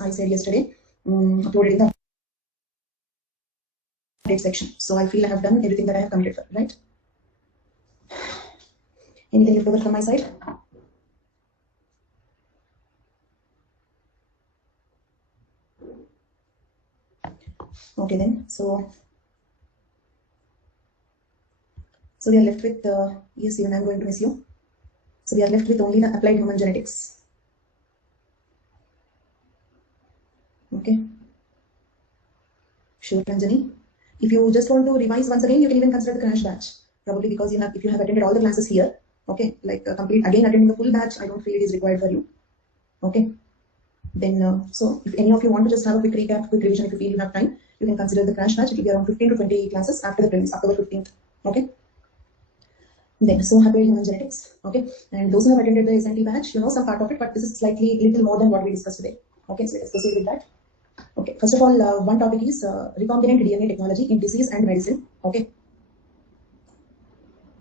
I said yesterday, uploaded in the update section. So I feel I have done everything that I have committed for, right? Anything left over from my side? Okay then, so we are left with, yes, even I am going to miss you. So we are left with only the applied human genetics. Okay. Sure, Ranjani. If you just want to revise once again, you can even consider the crash batch. Probably because if you have attended all the classes here, okay, like again attending the full batch, I don't feel it is required for you. Okay. Then, so if any of you want to just have a quick recap, quick revision, if you feel you have time, you can consider the crash batch. It will be around 15 to 20 classes after the premise, October 15th. Okay. Then, so applied human genetics. Okay. And those who have attended the SNT batch, you know some part of it, but this is slightly little more than what we discussed today. Okay. So let's proceed with that. Okay, first of all, one topic is recombinant DNA technology in disease and medicine. Okay.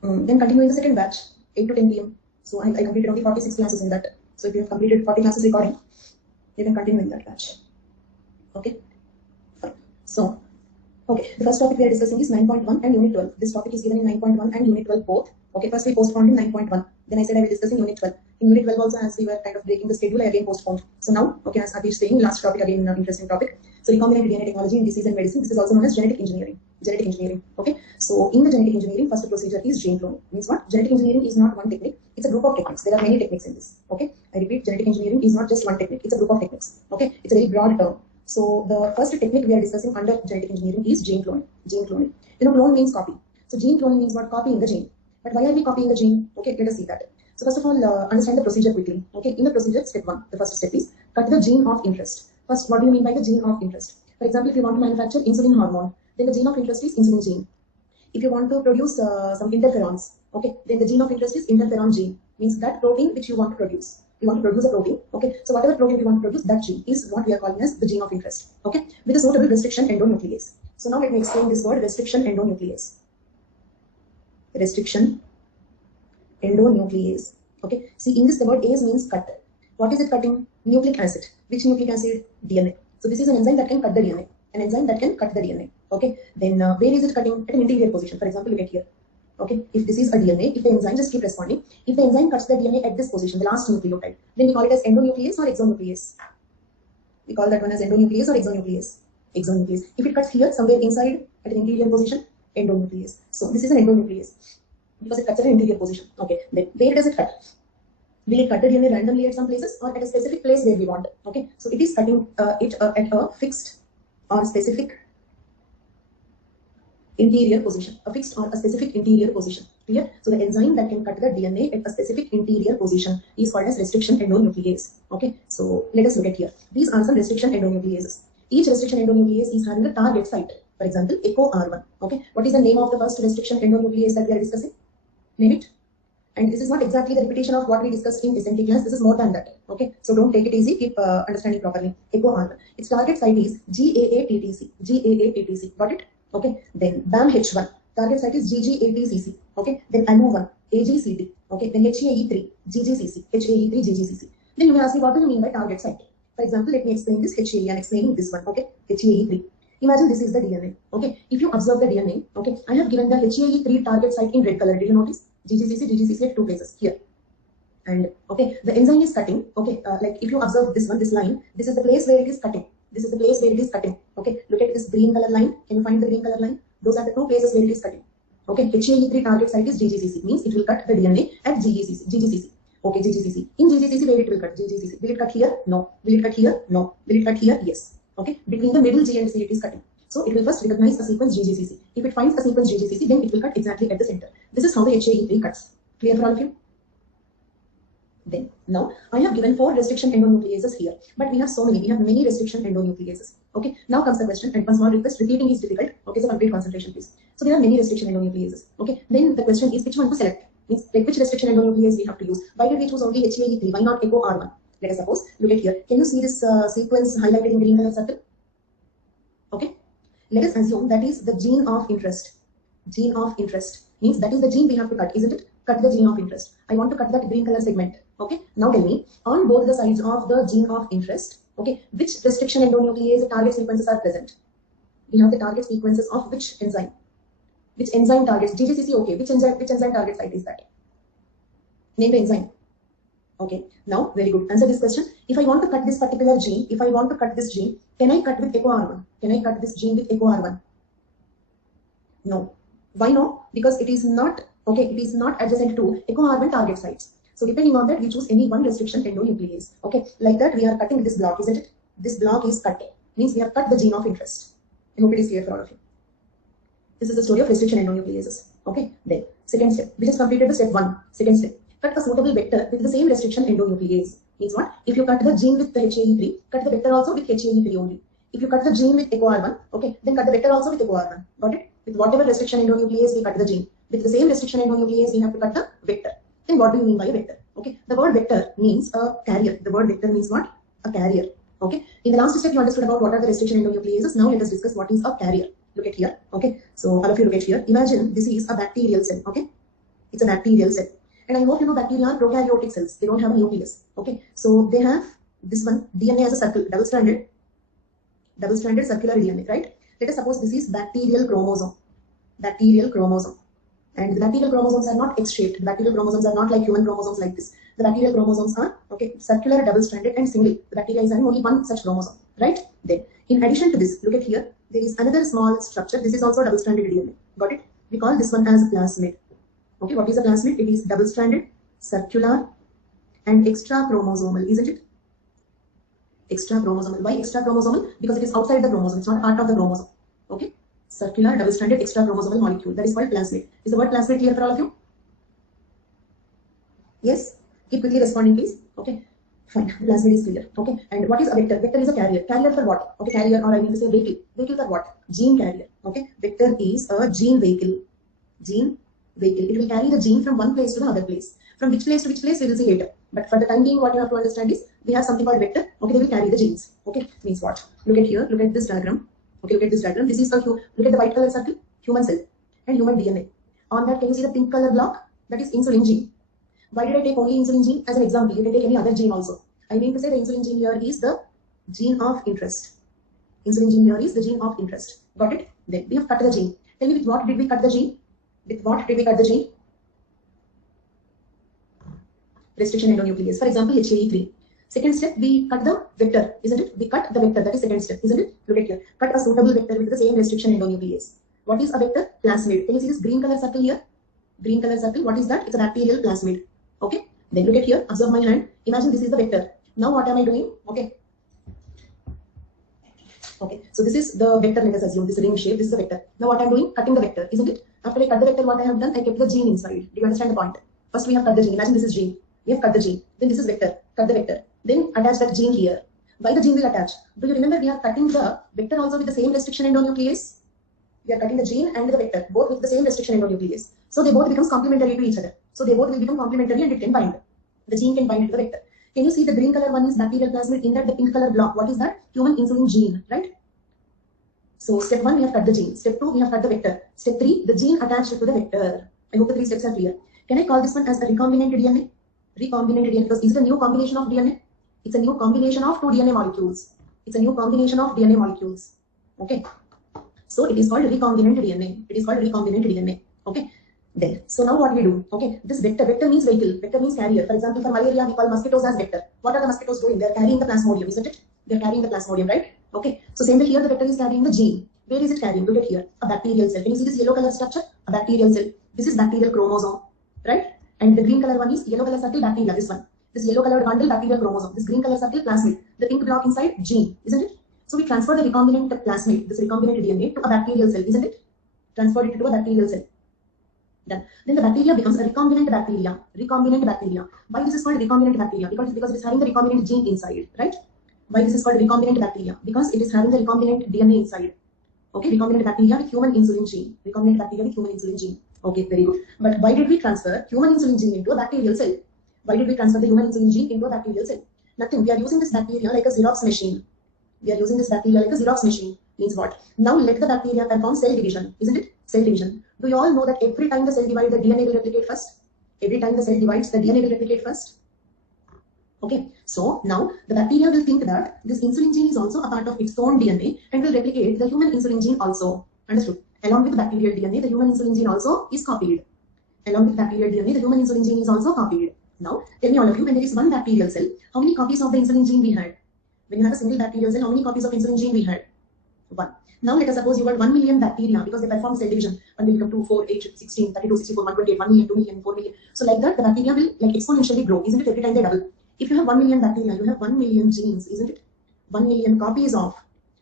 Then continuing the second batch, 8 to 10 p.m. So I completed only 46 classes in that. So if you have completed 40 classes recording, you can continue in that batch. Okay. Fine. So, okay, the first topic we are discussing is 9.1 and Unit 12. This topic is given in 9.1 and Unit 12 both. Okay, first we postponed in 9.1. Then I said I will discuss in Unit 12. In Unit 12 also, as we were kind of breaking the schedule, I again postponed. So now, okay, as Atish saying, last topic again, interesting topic. So recombinant DNA technology in disease and medicine. This is also known as genetic engineering. Genetic engineering. Okay. So in the genetic engineering, first procedure is gene cloning. Means what? Genetic engineering is not one technique. It's a group of techniques. There are many techniques in this. Okay. I repeat, genetic engineering is not just one technique. It's a group of techniques. Okay. It's a very broad term. So the first technique we are discussing under genetic engineering is gene cloning. Gene cloning. You know, clone means copy. So gene cloning means what? Copying the gene. But why are we copying the gene? Okay, let us see that. So first of all, understand the procedure quickly. Okay, in the procedure, step 1, the first step is cut the gene of interest. First, what do you mean by the gene of interest? For example, if you want to manufacture insulin hormone, then the gene of interest is insulin gene. If you want to produce some interferons, okay, then the gene of interest is interferon gene. Means that protein which you want to produce. You want to produce a protein, okay? So whatever protein you want to produce, that gene is what we are calling as the gene of interest, okay? With a suitable restriction endonuclease. So now let me explain this word, restriction endonuclease. Restriction endonuclease. Okay. See, in this the word AS means cut. What is it cutting? Nucleic acid. Which nucleic acid? DNA. So this is an enzyme that can cut the DNA. An enzyme that can cut the DNA. Okay. Then where is it cutting? At an interior position. For example, look at here. Okay. If this is a DNA, if the enzyme, just keep responding. If the enzyme cuts the DNA at this position, the last nucleotide, then we call it as endonuclease or exonuclease. We call that one as endonuclease or exonuclease. Exonuclease. If it cuts here, somewhere inside at an interior position, endonuclease. So this is an endonuclease because it cuts at an interior position. Okay. Then where does it cut? Will it cut the DNA randomly at some places or at a specific place where we want? Okay. So it is cutting it at a fixed or specific interior position. A fixed or a specific interior position. Clear? So the enzyme that can cut the DNA at a specific interior position is called as restriction endonuclease. Okay. So let us look at here. These are some restriction endonucleases. Each restriction endonuclease is having a target site. For example, echo R1. Okay. What is the name of the first restriction endonuclease that we are discussing? Name it. And this is not exactly the repetition of what we discussed in SNT class. This is more than that. Okay. So don't take it easy. Keep understanding properly. Echo R1. Its target site is GAATTC. GAATTC. Got it? Okay. Then BAMH1. Target site is GGATCC. Okay. Then ANU1. AGCT. Okay. Then HAE3. GGCC. HAE3. GGCC. Then you may ask me, what do you mean by target site? For example, let me explain this HAE. I am explaining this one. Okay. HAE3. Imagine this is the DNA. Okay. If you observe the DNA, okay, I have given the HAE3 target site in red color. Did you notice? GGCC at 2 places here. And okay, the enzyme is cutting. Okay, like if you observe this one, this line, this is the place where it is cutting. This is the place where it is cutting. Okay, look at this green color line. Can you find the green color line? Those are the 2 places where it is cutting. Okay, HAE3 target site is GGCC, means it will cut the DNA at GGCC. Okay, GGCC. In GGCC, where it will cut? GGCC. Will it cut here? No. Will it cut here? No. Will it cut here? Yes. Okay, between the middle G and C it is cutting. So it will first recognize a sequence GGCC. If it finds a sequence GGCC, then it will cut exactly at the center. This is how the HAE3 cuts. Clear for all of you? Then, now, I have given 4 restriction endonucleases here. But we have so many. We have many restriction endonucleases. Okay, now comes the question, and one small request, repeating is difficult. Okay, so complete concentration, please. So there are many restriction endonucleases. Okay, then the question is which one to select? Means like which restriction endonuclease we have to use. Why did we choose only HAE3? Why not echo R1? Let us suppose, look at here. Can you see this sequence highlighted in green color circle? Okay. Let us assume that is the gene of interest. Gene of interest means that is the gene we have to cut, isn't it? Cut the gene of interest. I want to cut that green color segment. Okay. Now tell me, on both the sides of the gene of interest, Okay, which restriction endonuclease target sequences are present? We have the target sequences of which enzyme? Which enzyme targets? GGCC, okay. Which enzyme target site is that? Name the enzyme. Okay, now very good. Answer this question. If I want to cut this particular gene, if I want to cut this gene, can I cut with EcoR1? Can I cut this gene with EcoR1? No. Why no? Because it is not, okay, it is not adjacent to EcoR1 target sites. So depending on that, we choose any one restriction endonuclease. Okay, like that we are cutting this block, isn't it? This block is cut. Means we have cut the gene of interest. I hope it is clear for all of you. This is the story of restriction endonucleases. Okay, then second step. We just completed the step 1. Second step. Cut a suitable vector with the same restriction endonuclease. Means what? If you cut the gene with the HAE3, cut the vector also with HAE3 only. If you cut the gene with EcoR1, okay, then cut the vector also with EcoR1. Got it? With whatever restriction endonuclease we cut the gene. With the same restriction endonuclease, we have to cut the vector. Then what do you mean by a vector? Okay, the word vector means a carrier. The word vector means what? A carrier. Okay, in the last step you understood about what are the restriction endonucleases. Now let us discuss what is a carrier. Look at here. Okay, so all of you look at here. Imagine this is a bacterial cell. Okay, it's a bacterial cell. And I hope you know bacteria are prokaryotic cells. They don't have a nucleus. Okay, so they have this one DNA as a circle, double-stranded circular DNA, right? Let us suppose this is bacterial chromosome. Bacterial chromosome. And the bacterial chromosomes are not X-shaped. The bacterial chromosomes are not like human chromosomes like this. The bacterial chromosomes are, okay, circular, double-stranded and single. The bacteria is having only one such chromosome, right? Then, in addition to this, look at here. There is another small structure. This is also double-stranded DNA. Got it? We call this one as plasmid. Okay, what is a plasmid? It is double-stranded, circular and extra-chromosomal, isn't it? Extra-chromosomal. Why extra-chromosomal? Because it is outside the chromosome. It's not part of the chromosome. Okay? Circular, double-stranded, extra-chromosomal molecule. That is called plasmid. Is the word plasmid clear for all of you? Yes? Keep quickly responding, please. Okay? Fine. Plasmid is clear. Okay? And what is a vector? Vector is a carrier. Carrier for what? Okay, carrier, or I mean to say vehicle. Vehicle for what? Gene carrier. Okay? Vector is a gene vehicle. Gene vehicle. It will carry the gene from one place to the other place. From which place to which place we will see later. But for the time being, what you have to understand is we have something called vector. Okay, they will carry the genes. Okay, means what? Look at here. Look at this diagram. Okay, look at this diagram. This is a look at the white color circle, human cell and human DNA. On that, can you see the pink color block? That is insulin gene. Why did I take only insulin gene as an example? You can take any other gene also. I mean to say the insulin gene here is the gene of interest. Insulin gene here is the gene of interest. Got it? Then we have cut the gene. Tell me with what did we cut the gene? With what did we cut the gene? Restriction endonuclease. For example, HAE3. Second step, we cut the vector, isn't it? We cut the vector. That is second step, isn't it? Look at here. Cut a suitable vector with the same restriction endonuclease. What is a vector? Plasmid. Can you see this green color circle here? Green color circle. What is that? It's a bacterial plasmid. Okay. Then look at here. Observe my hand. Imagine this is the vector. Now what am I doing? Okay. Okay. So this is the vector. Let us assume this ring shape. This is the vector. Now what I'm doing? Cutting the vector, isn't it? After I cut the vector, what I have done? I kept the gene inside. Do you understand the point? First we have cut the gene. Imagine this is gene. We have cut the gene. Then this is vector. Cut the vector. Then attach that gene here. Why the gene will attach? Do you remember we are cutting the vector also with the same restriction endonuclease? We are cutting the gene and the vector both with the same restriction endonuclease. So they both become complementary to each other. So they both will become complementary and it can bind. The gene can bind to the vector. Can you see the green color one is bacterial plasmid? In that the pink color block. What is that? Human insulin gene, right? So step 1 we have cut the gene. Step 2 we have cut the vector. Step 3 the gene attached to the vector. I hope the 3 steps are clear. Can I call this one as a recombinant DNA? Recombinant DNA because is it a new combination of DNA? It's a new combination of 2 DNA molecules. It's a new combination of DNA molecules. Okay. So it is called recombinant DNA. It is called recombinant DNA. Okay. Then, so now what we do? Okay. This vector means vehicle. Vector means carrier. For example, for malaria, we call mosquitoes as vector. What are the mosquitoes doing? They are carrying the plasmodium, isn't it? They are carrying the plasmodium, right? Okay. So same way here, the vector is carrying the gene. Where is it carrying? Look at here. A bacterial cell. Can you see this yellow color structure? A bacterial cell. This is bacterial chromosome, right? And the green color one is yellow color circle bacteria. This one. This yellow colored bundle bacterial chromosome. This green color circle plasmid. The pink block inside gene, isn't it? So we transfer the recombinant plasmid, this recombinant DNA, to a bacterial cell, isn't it? Transfer it to a bacterial cell. Done. Then the bacteria becomes a recombinant bacteria. Recombinant bacteria. Why this is called recombinant bacteria? Because it is having the recombinant gene inside, right? Why this is called recombinant bacteria? Because it is having the recombinant DNA inside. Okay, recombinant bacteria with human insulin gene. Recombinant bacteria with human insulin gene. Okay, very good. But why did we transfer human insulin gene into a bacterial cell? Why did we transfer the human insulin gene into a bacterial cell? Nothing. We are using this bacteria like a Xerox machine. We are using this bacteria like a Xerox machine. Means what? Now let the bacteria perform cell division, isn't it? Cell division. Do you all know that every time the cell divides, the DNA will replicate first? Every time the cell divides, the DNA will replicate first. Okay, so now the bacteria will think that this insulin gene is also a part of its own DNA and will replicate the human insulin gene also. Understood? Along with the bacterial DNA, the human insulin gene also is copied. Along with bacterial DNA, the human insulin gene is also copied. Now, tell me all of you, when there is one bacterial cell, how many copies of the insulin gene we had? When you have a single bacterial cell, how many copies of insulin gene we had? 1. Now let us suppose you got 1 million bacteria because they perform cell division. 1 will become 2, 4, 8, 16, 32, 64, 128, 1 million, 2 million, 4 million. So like that, the bacteria will like exponentially grow, isn't it? Every time they double. If you have 1 million bacteria, you have 1 million genes, isn't it? 1 million copies of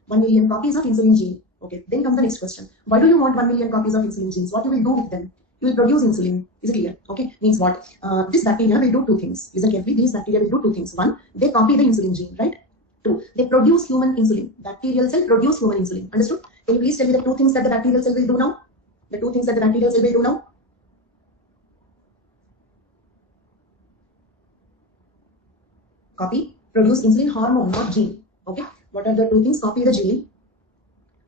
1 million copies of insulin gene. Okay, then comes the next question. Why do you want 1 million copies of insulin genes? What you will do with them? You will produce insulin. Is it clear? Okay, means what? This bacteria will do two things. Listen carefully. These bacteria will do two things. One, they copy the insulin gene, right? Two, they produce human insulin. Bacterial cell produce human insulin. Understood? Can you please tell me the two things that the bacterial cell will do now? The two things that the bacterial cell will do now? Copy, produce insulin hormone, not gene. Okay, what are the two things? Copy the gene,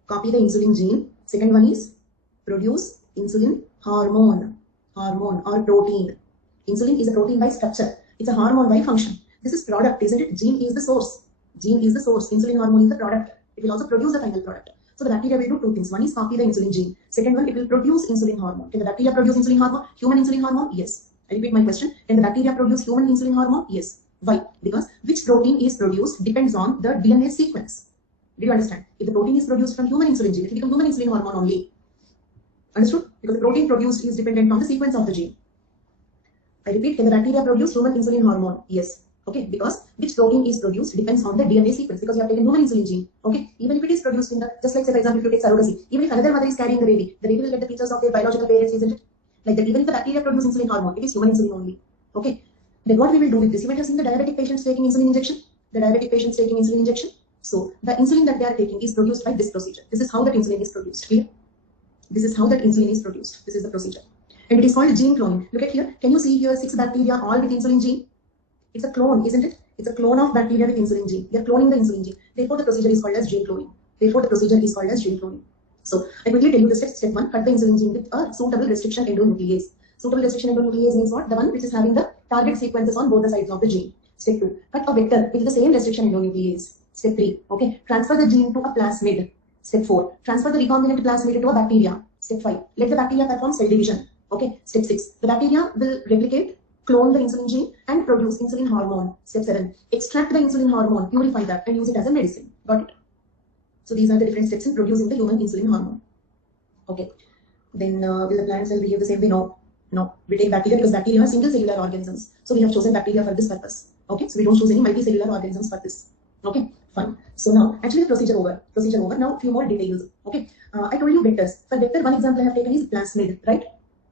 copy the insulin gene. Second one is produce insulin hormone or protein. Insulin is a protein by structure. It's a hormone by function. This is product, isn't it? Gene is the source. Gene is the source. Insulin hormone is the product. It will also produce the final product. So the bacteria will do two things. One is copy the insulin gene. Second one, it will produce insulin hormone. Can the bacteria produce insulin hormone? Human insulin hormone? Yes. I repeat my question. Can the bacteria produce human insulin hormone? Yes. Why? Because which protein is produced depends on the DNA sequence. Do you understand? If the protein is produced from human insulin gene, it will become human insulin hormone only. Understood? Because the protein produced is dependent on the sequence of the gene. I repeat, can the bacteria produce human insulin hormone? Yes. Okay, because which protein is produced depends on the DNA sequence, because you have taken human insulin gene. Okay, even if it is produced in the, just like say for example, if you take surrogacy, even if another mother is carrying the baby will get the features of their biological parents, isn't it? Like that, even if the bacteria produce insulin hormone, it is human insulin only. Okay, then what we will do with this? You might have seen the diabetic patients taking insulin injection. The diabetic patients taking insulin injection. So the insulin that they are taking is produced by this procedure. This is how that insulin is produced. Clear? This is how that insulin is produced. This is the procedure. And it is called gene cloning. Look at here. Can you see here 6 bacteria all with insulin gene? It's a clone, isn't it? It's a clone of bacteria with insulin gene. They are cloning the insulin gene. Therefore, the procedure is called as gene cloning. Therefore, the procedure is called as gene cloning. So, I quickly tell you the steps. Step 1, cut the insulin gene with a suitable restriction endonuclease. Suitable restriction endonuclease means what? The one which is having the target sequences on both the sides of the gene. Step 2, cut a vector with the same restriction endonuclease. Step 3, okay, transfer the gene to a plasmid. Step 4, transfer the recombinant plasmid to a bacteria. Step 5, let the bacteria perform cell division. Okay, step 6, the bacteria will replicate, clone the insulin gene and produce insulin hormone. Step 7, extract the insulin hormone, purify that and use it as a medicine. Got it? So these are the different steps in producing the human insulin hormone. Okay, then will the plant cell behave the same way? No. No, we take bacteria because bacteria are single cellular organisms. So we have chosen bacteria for this purpose. Okay, so we don't choose any multicellular organisms for this. Okay, fine. So now, actually the procedure over. Procedure over. Now, few more details. Okay, I told you vectors. For vector, one example I have taken is plasmid, right?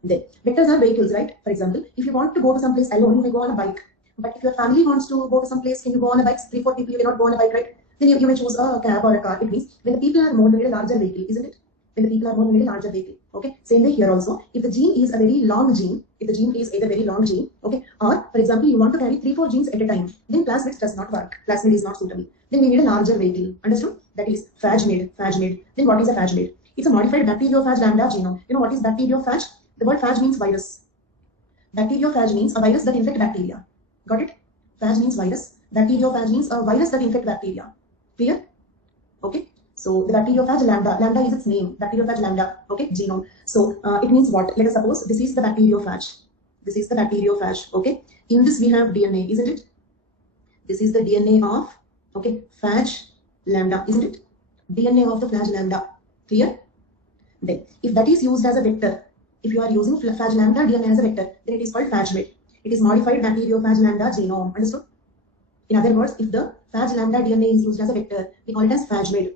Then vectors are vehicles, right? For example, if you want to go to some place alone, you may go on a bike. But if your family wants to go to some place, can you go on a bike? 3, 4 people, you cannot go on a bike, right? Then you may choose a cab or a car. It means when the people are more, than a larger vehicle, isn't it? When the people are more, than a larger vehicle. Okay. Same way here also. If the gene is a very long gene, if the gene is either very long gene, okay, or for example, you want to carry 3, 4 genes at a time, then plasmid does not work. Plasmid is not suitable. Then we need a larger vehicle. Understood? That is phage-made. Phage-made. Then what is a phage-made? It's a modified bacteriophage lambda genome. You know what is bacteriophage? The word phage means virus. Bacteriophage means a virus that infect bacteria. Got it? Phage means virus. Bacteriophage means a virus that infect bacteria. Clear? Okay. So the bacteriophage lambda is its name. Bacteriophage lambda. Okay, genome. So it means what? Let us suppose this is the bacteriophage. This is the bacteriophage. Okay. In this we have DNA, isn't it? This is the DNA of phage lambda, isn't it? DNA of the phage lambda. Clear? Then, if that is used as a vector, if you are using phage lambda DNA as a vector, then it is called phage-made. It is modified bacteriophage lambda genome. Understood? In other words, if the phage lambda DNA is used as a vector, we call it as phage-made.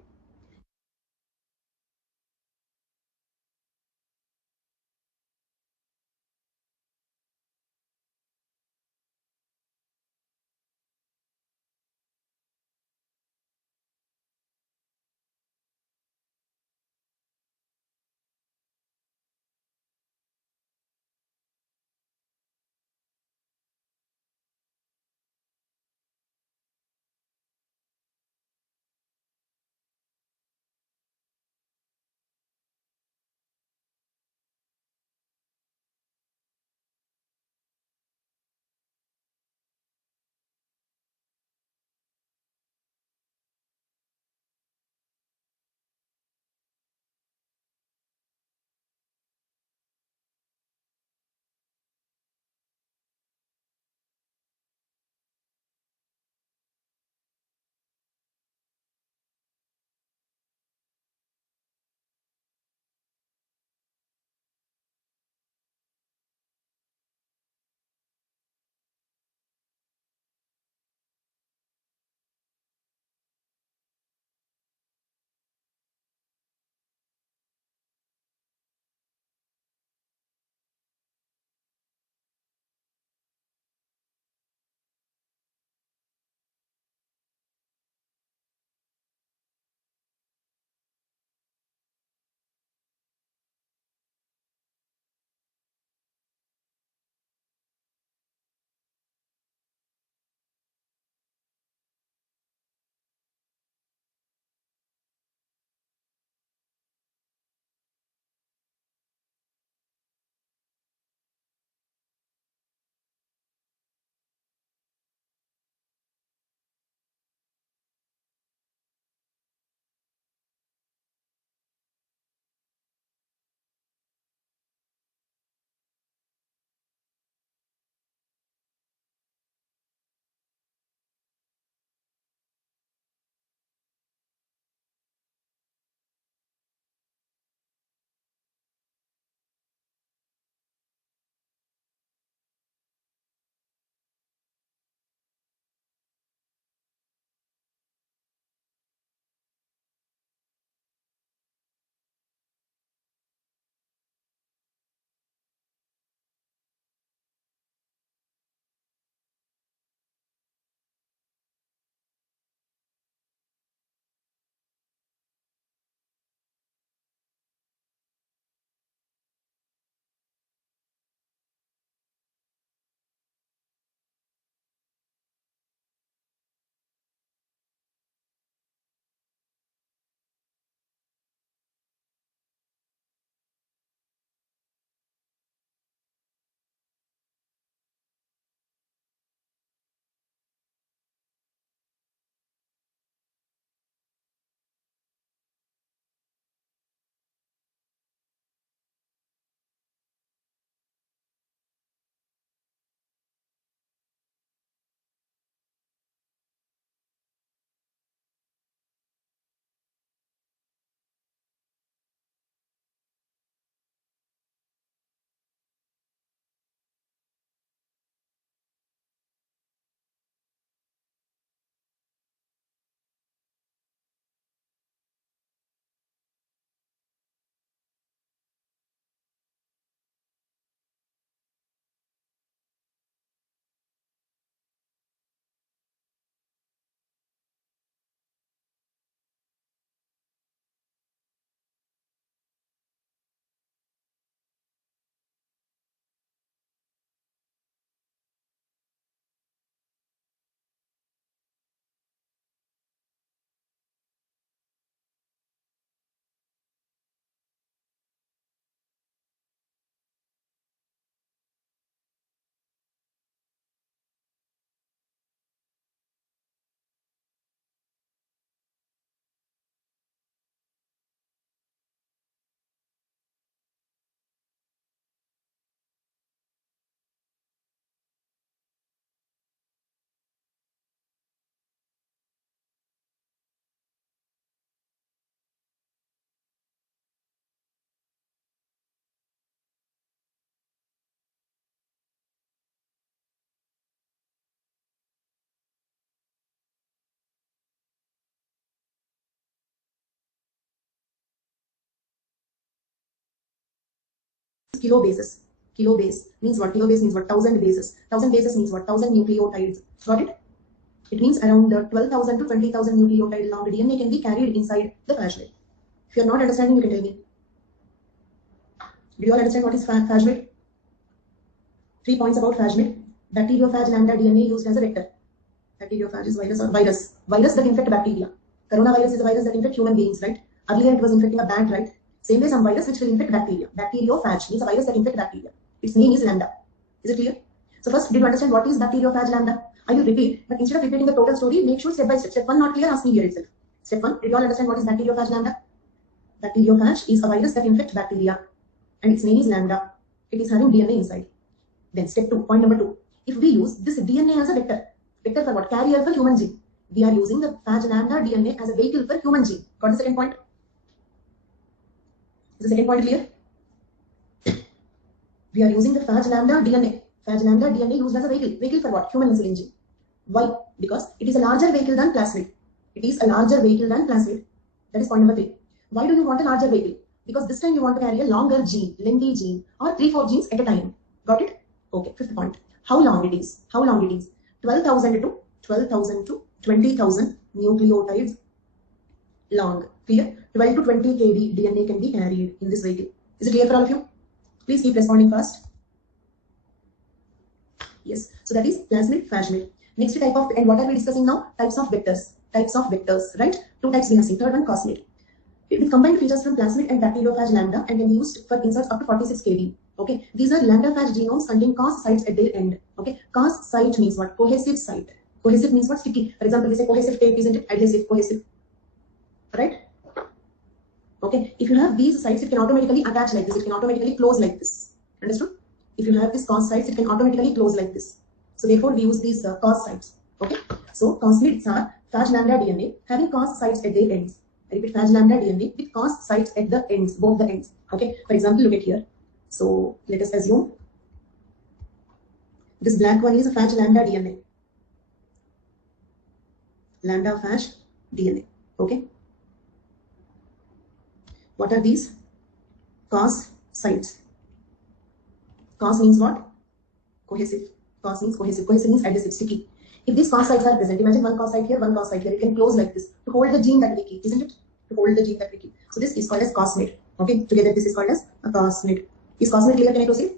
kilo bases. Kilo base means what? Kilo base means what? 1000 bases. 1000 bases means what? 1000 nucleotides. Got it? It means around 12,000 to 20,000 nucleotide long DNA can be carried inside the plasmid. If you are not understanding, you can tell me. Do you all understand what is plasmid? 3 points about plasmid. Bacteriophage lambda DNA used as a vector. Bacteriophage is virus or virus. Virus that infect bacteria. Coronavirus is a virus that infect human beings, right? Earlier it was infecting a bat, right? Same way some virus which will infect bacteria. Bacteriophage means a virus that infect bacteria. Its name is lambda. Is it clear? So first, did you understand what is bacteriophage lambda? I will repeat, but instead of repeating the total story, make sure step by step. Step 1 not clear, ask me here itself. Step 1, did you all understand what is bacteriophage lambda? Bacteriophage is a virus that infects bacteria and its name is lambda. It is having DNA inside. Then step 2, point number 2. If we use this DNA as a vector, vector for what? Carrier for human gene. We are using the phage lambda DNA as a vehicle for human gene. Got the second point? Is the second point clear? We are using the phage lambda DNA. Phage lambda DNA used as a vehicle. Vehicle for what? Human insulin gene. Why? Because it is a larger vehicle than plasmid. It is a larger vehicle than plasmid. That is point number 3. Why do you want a larger vehicle? Because this time you want to carry a longer gene, lengthy gene, or 3-4 genes at a time. Got it? Okay, fifth point. How long it is? How long it is? 12,000 to 20,000 nucleotides long. Clear? 12 to 20 kb DNA can be carried in this vehicle. Is it clear for all of you? Please keep responding fast. Yes. So that is plasmid, phage. Next type of, and what are we discussing now? Types of vectors. Types of vectors, right? 2 types we have seen. Third one, cosmid. With combined features from plasmid and bacteriophage lambda and can be used for inserts up to 46 kb. Okay. These are lambda phage genomes containing cos sites at their end. Okay. Cos site means what? Cohesive site. Cohesive means what? Sticky. For example, we say cohesive tape, isn't it? Adhesive, cohesive. Right? Okay. If you have these sites, it can automatically attach like this. It can automatically close like this. Understood? If you have this cos sites, it can automatically close like this. So therefore, we use these cos sites. Okay. So cosmids are phage lambda DNA having cos sites at their ends. I repeat, phage lambda DNA with cos sites at the ends, both the ends. Okay. For example, look at here. So let us assume this black one is a phage lambda DNA. Lambda phage DNA. Okay. What are these? Cos sites. Cos means what? Cohesive. Cos means cohesive. Cohesive means adhesive, sticky. If these cos sites are present, imagine one cos site here, one cos site here. It can close like this to hold the gene that we keep, isn't it? To hold the gene that we keep. So this is called as cosmid. Okay. Together this is called as a cosmid. Is cosmid clear? Can I proceed?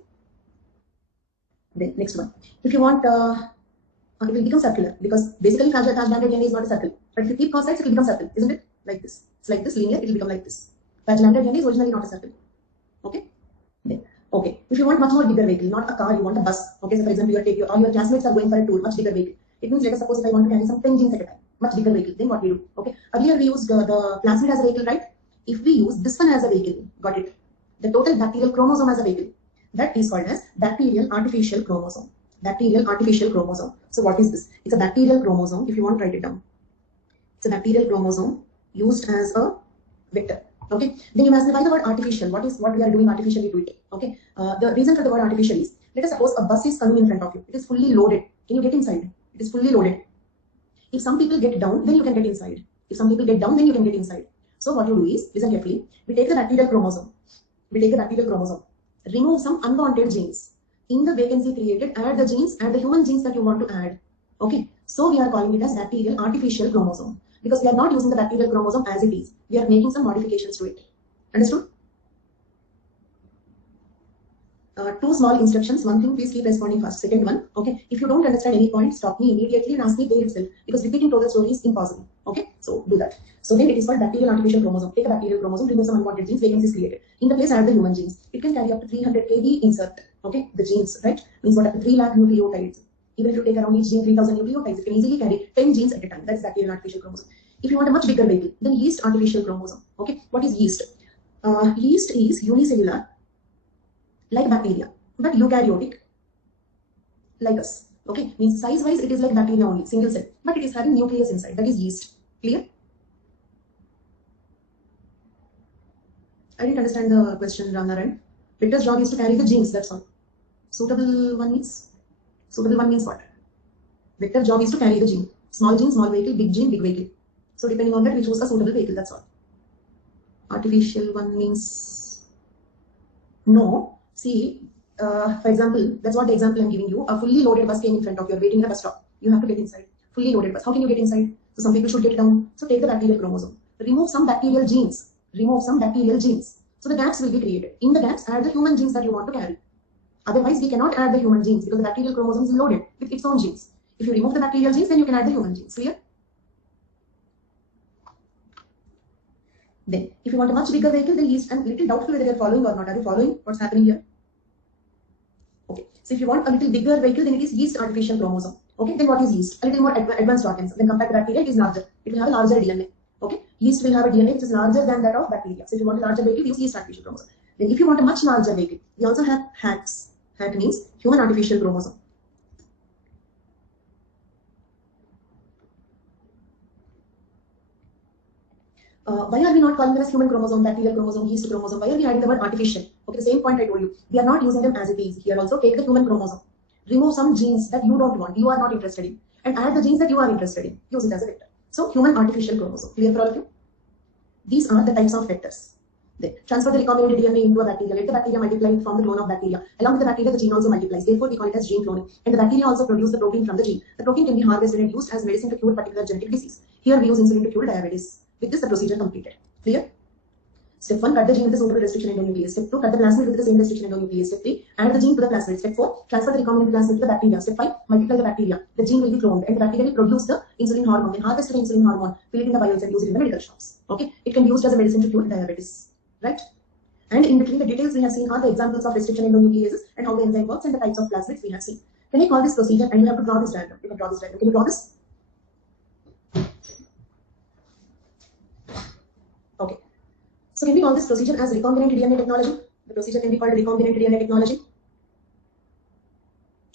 Then next one. If you want, it will become circular because basically phage lambda DNA is not a circle. But if you keep cos sites, it will become circle, isn't it? Like this. It's like this linear. It will become like this. Phage lambda DNA is originally not a circle. Okay. Then, okay. If you want much more bigger vehicle, not a car, you want a bus. Okay. So for example, all your classmates are going for a tour, much bigger vehicle. It means, let us suppose if I want to carry some 10 genes at a time, much bigger vehicle, then what we do? Okay. Earlier we used the plasmid as a vehicle, right? If we use this one as a vehicle, got it? The total bacterial chromosome as a vehicle, that is called as bacterial artificial chromosome. Bacterial artificial chromosome. So what is this? It's a bacterial chromosome. If you want to write it down, it's a bacterial chromosome used as a vector. Okay. Then you must know why the word artificial. What we are doing artificially to it? Okay. The reason for the word artificial is, let us suppose a bus is coming in front of you. It is fully loaded. Can you get inside? It is fully loaded. If some people get down, then you can get inside. If some people get down, then you can get inside. So what you do is, listen carefully. We take the bacterial chromosome. Remove some unwanted genes. In the vacancy created, add the genes, add the human genes that you want to add. Okay. So we are calling it as bacterial artificial chromosome. Because we are not using the bacterial chromosome as it is. We are making some modifications to it. Understood? 2 small instructions. One thing, please keep responding fast. Second one, okay. If you don't understand any point, stop me immediately and ask me there itself. Because repeating total story is impossible. Okay. So do that. So then it is called bacterial artificial chromosome. Take a bacterial chromosome, remove some unwanted genes, vacancy is created. In the place, add the human genes. It can carry up to 300 kb insert. Okay. The genes, right? Means what? Up to 3 lakh nucleotides. Even if you take around each gene 3000 nucleotides, it can easily carry 10 genes at a time. That's bacterial artificial chromosome. If you want a much bigger vehicle, then yeast artificial chromosome. Okay. What is yeast? Yeast is unicellular, like bacteria, but eukaryotic, like us. Okay. Means size wise it is like bacteria only, single cell, but it is having nucleus inside. That is yeast. Clear? I didn't understand the question, Ranaran. Vector's job is to carry the genes. That's all. Suitable one means what? Vector job is to carry the gene. Small gene, small vehicle, big gene, big vehicle. So depending on that, we choose a suitable vehicle. That's all. Artificial one means no. See, for example, that's what the example I'm giving you. A fully loaded bus came in front of you, waiting in a bus stop. You have to get inside. Fully loaded bus. How can you get inside? So some people should get down. So take the bacterial chromosome. Remove some bacterial genes. Remove some bacterial genes. So the gaps will be created. In the gaps, add the human genes that you want to carry. Otherwise, we cannot add the human genes because the bacterial chromosome is loaded with its own genes. If you remove the bacterial genes, then you can add the human genes. Clear? Then, if you want a much bigger vehicle, then yeast. I'm a little doubtful whether you're following or not. Are you following what's happening here? Okay. So if you want a little bigger vehicle, then it is yeast artificial chromosome. Okay. Then what is yeast? A little more advanced organism. Then compared to bacteria, it is larger. It will have a larger DNA. Okay. Yeast will have a DNA which is larger than that of bacteria. So if you want a larger vehicle, use yeast artificial chromosome. Then if you want a much larger vehicle, we also have HACs. HAC means human artificial chromosome. Why are we not calling them as human chromosome, bacterial chromosome, yeast chromosome? Why are we adding the word artificial? Okay, the same point I told you. We are not using them as it is. Here also take the human chromosome. Remove some genes that you don't want, you are not interested in, and add the genes that you are interested in. Use it as a vector. So human artificial chromosome. Clear for all of you? These are the types of vectors. Then transfer the recombinant DNA into a bacteria. Let the bacteria multiply and form the clone of bacteria. Along with the bacteria, the gene also multiplies. Therefore, we call it as gene cloning. And the bacteria also produce the protein from the gene. The protein can be harvested and used as medicine to cure particular genetic disease. Here we use insulin to cure diabetes. With this, the procedure completed. Clear? Step 1, cut the gene with the suitable restriction endonuclease. Step 2, cut the plasmid with the same restriction endonuclease. Step 3, add the gene to the plasmid. Step 4, transfer the recombinant plasmid to the bacteria. Step 5, multiply the bacteria. The gene will be cloned and the bacteria will produce the insulin hormone. Then harvest the insulin hormone, fill it in the vials and use it in the medical shops. Okay? It can be used as a medicine to cure diabetes. Right? And in between the details we have seen are the examples of restriction endonucleases and how the enzyme works and the types of plasmids we have seen. Can I call this procedure? And you have to draw this diagram. You can draw this diagram. Can you draw this? Okay. So can we call this procedure as recombinant DNA technology? The procedure can be called recombinant DNA technology.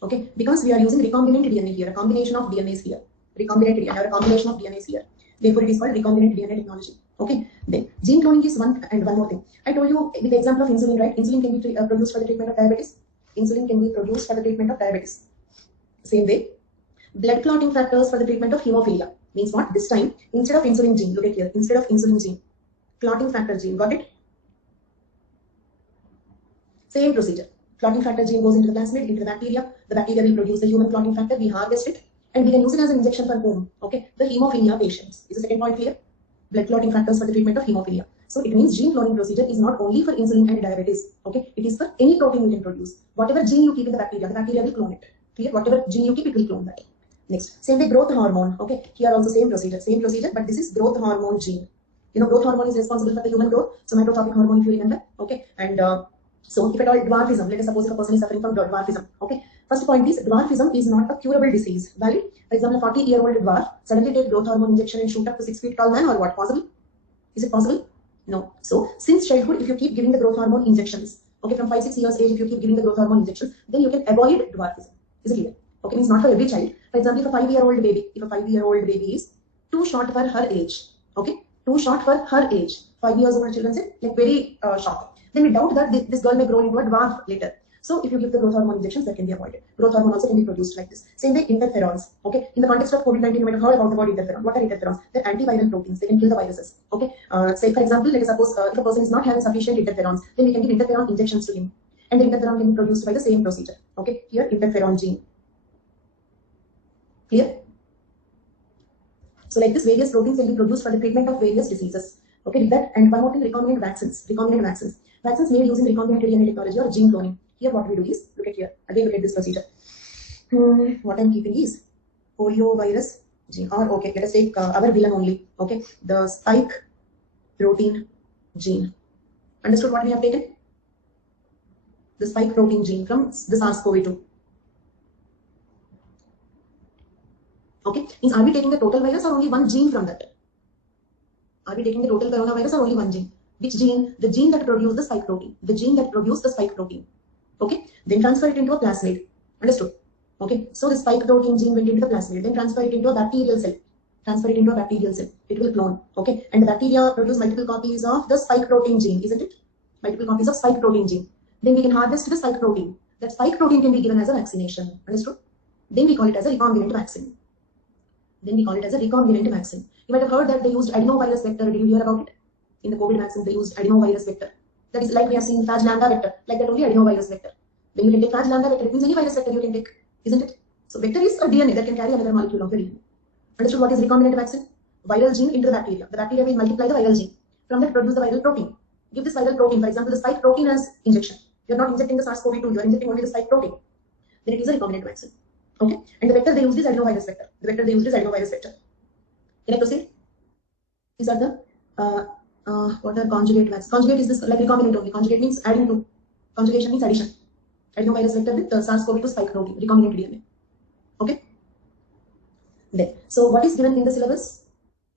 Okay, because we are using recombinant DNA here, a combination of DNAs here. Recombinant DNA, or a combination of DNAs here. Therefore, it is called recombinant DNA technology. Okay, then gene cloning is one more thing. I told you with the example of insulin, right? Insulin can be produced for the treatment of diabetes. Insulin can be produced for the treatment of diabetes. Same way, blood clotting factors for the treatment of hemophilia. Means what? This time, instead of insulin gene, look at here, instead of insulin gene, clotting factor gene, got it? Same procedure. Clotting factor gene goes into the plasmid, into the bacteria will produce the human clotting factor, we harvest it, and we can use it as an injection for whom? Okay, the hemophilia patients. Is the second point clear? Blood clotting factors for the treatment of hemophilia. So it means gene cloning procedure is not only for insulin and diabetes. Okay, it is for any protein you can produce. Whatever gene you keep in the bacteria will clone it. Clear? Whatever gene you keep, it will clone that. Next, same way growth hormone. Okay, here also same procedure, but this is growth hormone gene. You know, growth hormone is responsible for the human growth. Somatotropic hormone, if you remember. Okay, and so if at all dwarfism, let us suppose if a person is suffering from dwarfism. Okay, first point is dwarfism is not a curable disease. Valid? For example, a 40-year-old dwarf suddenly take growth hormone injection and shoot up to 6 feet tall man, or what? Possible? Is it possible? No. So since childhood, if you keep giving the growth hormone injections, okay, from 5-6 years age, if you keep giving the growth hormone injections, then you can avoid dwarfism. Is it clear? Okay, means not for every child. For example, if a 5-year-old baby, is too short for her age, okay, too short for her age, 5 years old children say like very short. Then we doubt that this girl may grow into a dwarf later. So if you give the growth hormone injections, that can be avoided. Growth hormone also can be produced like this. Same way interferons. Okay, in the context of COVID-19, you might have heard about the word interferon. What are interferons? They're antiviral proteins. They can kill the viruses. Okay, say for example, let us suppose if a person is not having sufficient interferons, then we can give interferon injections to him, and the interferon can be produced by the same procedure. Okay, here interferon gene. Clear? So like this, various proteins can be produced for the treatment of various diseases. Okay, with that, and one more thing, recombinant vaccines. Vaccines made using recombinant DNA technology or gene cloning. Here what we do is, look at here, again look at this procedure. What I'm keeping is polio virus gene, or okay, let us take our villain only. Okay, the spike protein gene. Understood what we have taken? The spike protein gene from the SARS-CoV-2. Okay, means are we taking the total virus or only one gene from that? Are we taking the total coronavirus or only one gene? Which gene? The gene that produced the spike protein. The gene that produced the spike protein. Okay, then transfer it into a plasmid. Understood? Okay, so the spike protein gene went into the plasmid, then transfer it into a bacterial cell. It will clone. Okay, and the bacteria produce multiple copies of the spike protein gene, isn't it? Multiple copies of spike protein gene. Then we can harvest the spike protein. That spike protein can be given as a vaccination. Understood? Then we call it as a recombinant vaccine. You might have heard that they used adenovirus vector. Did you hear about it? In the COVID vaccine, they used adenovirus vector. That is like we have seen phage lambda vector, like that only adenovirus vector. When you can take phage lambda vector, it means any virus vector you can take, isn't it? So vector is a DNA that can carry another molecule of the DNA. Understood what is recombinant vaccine? Viral gene into the bacteria. The bacteria will multiply the viral gene. From that produce the viral protein. Give this viral protein, for example, the spike protein as injection. You are not injecting the SARS-CoV-2, you are injecting only the spike protein. Then it is a recombinant vaccine. Okay? And the vector they use is adenovirus vector. The vector they use is adenovirus vector. Can I proceed? These are the what are conjugate vaccines? Conjugate is this like recombinant only. Conjugate means adding to. Conjugation means addition. Adenovirus vector with SARS-CoV-2 spike protein, recombinant DNA. Okay? Then, so what is given in the syllabus?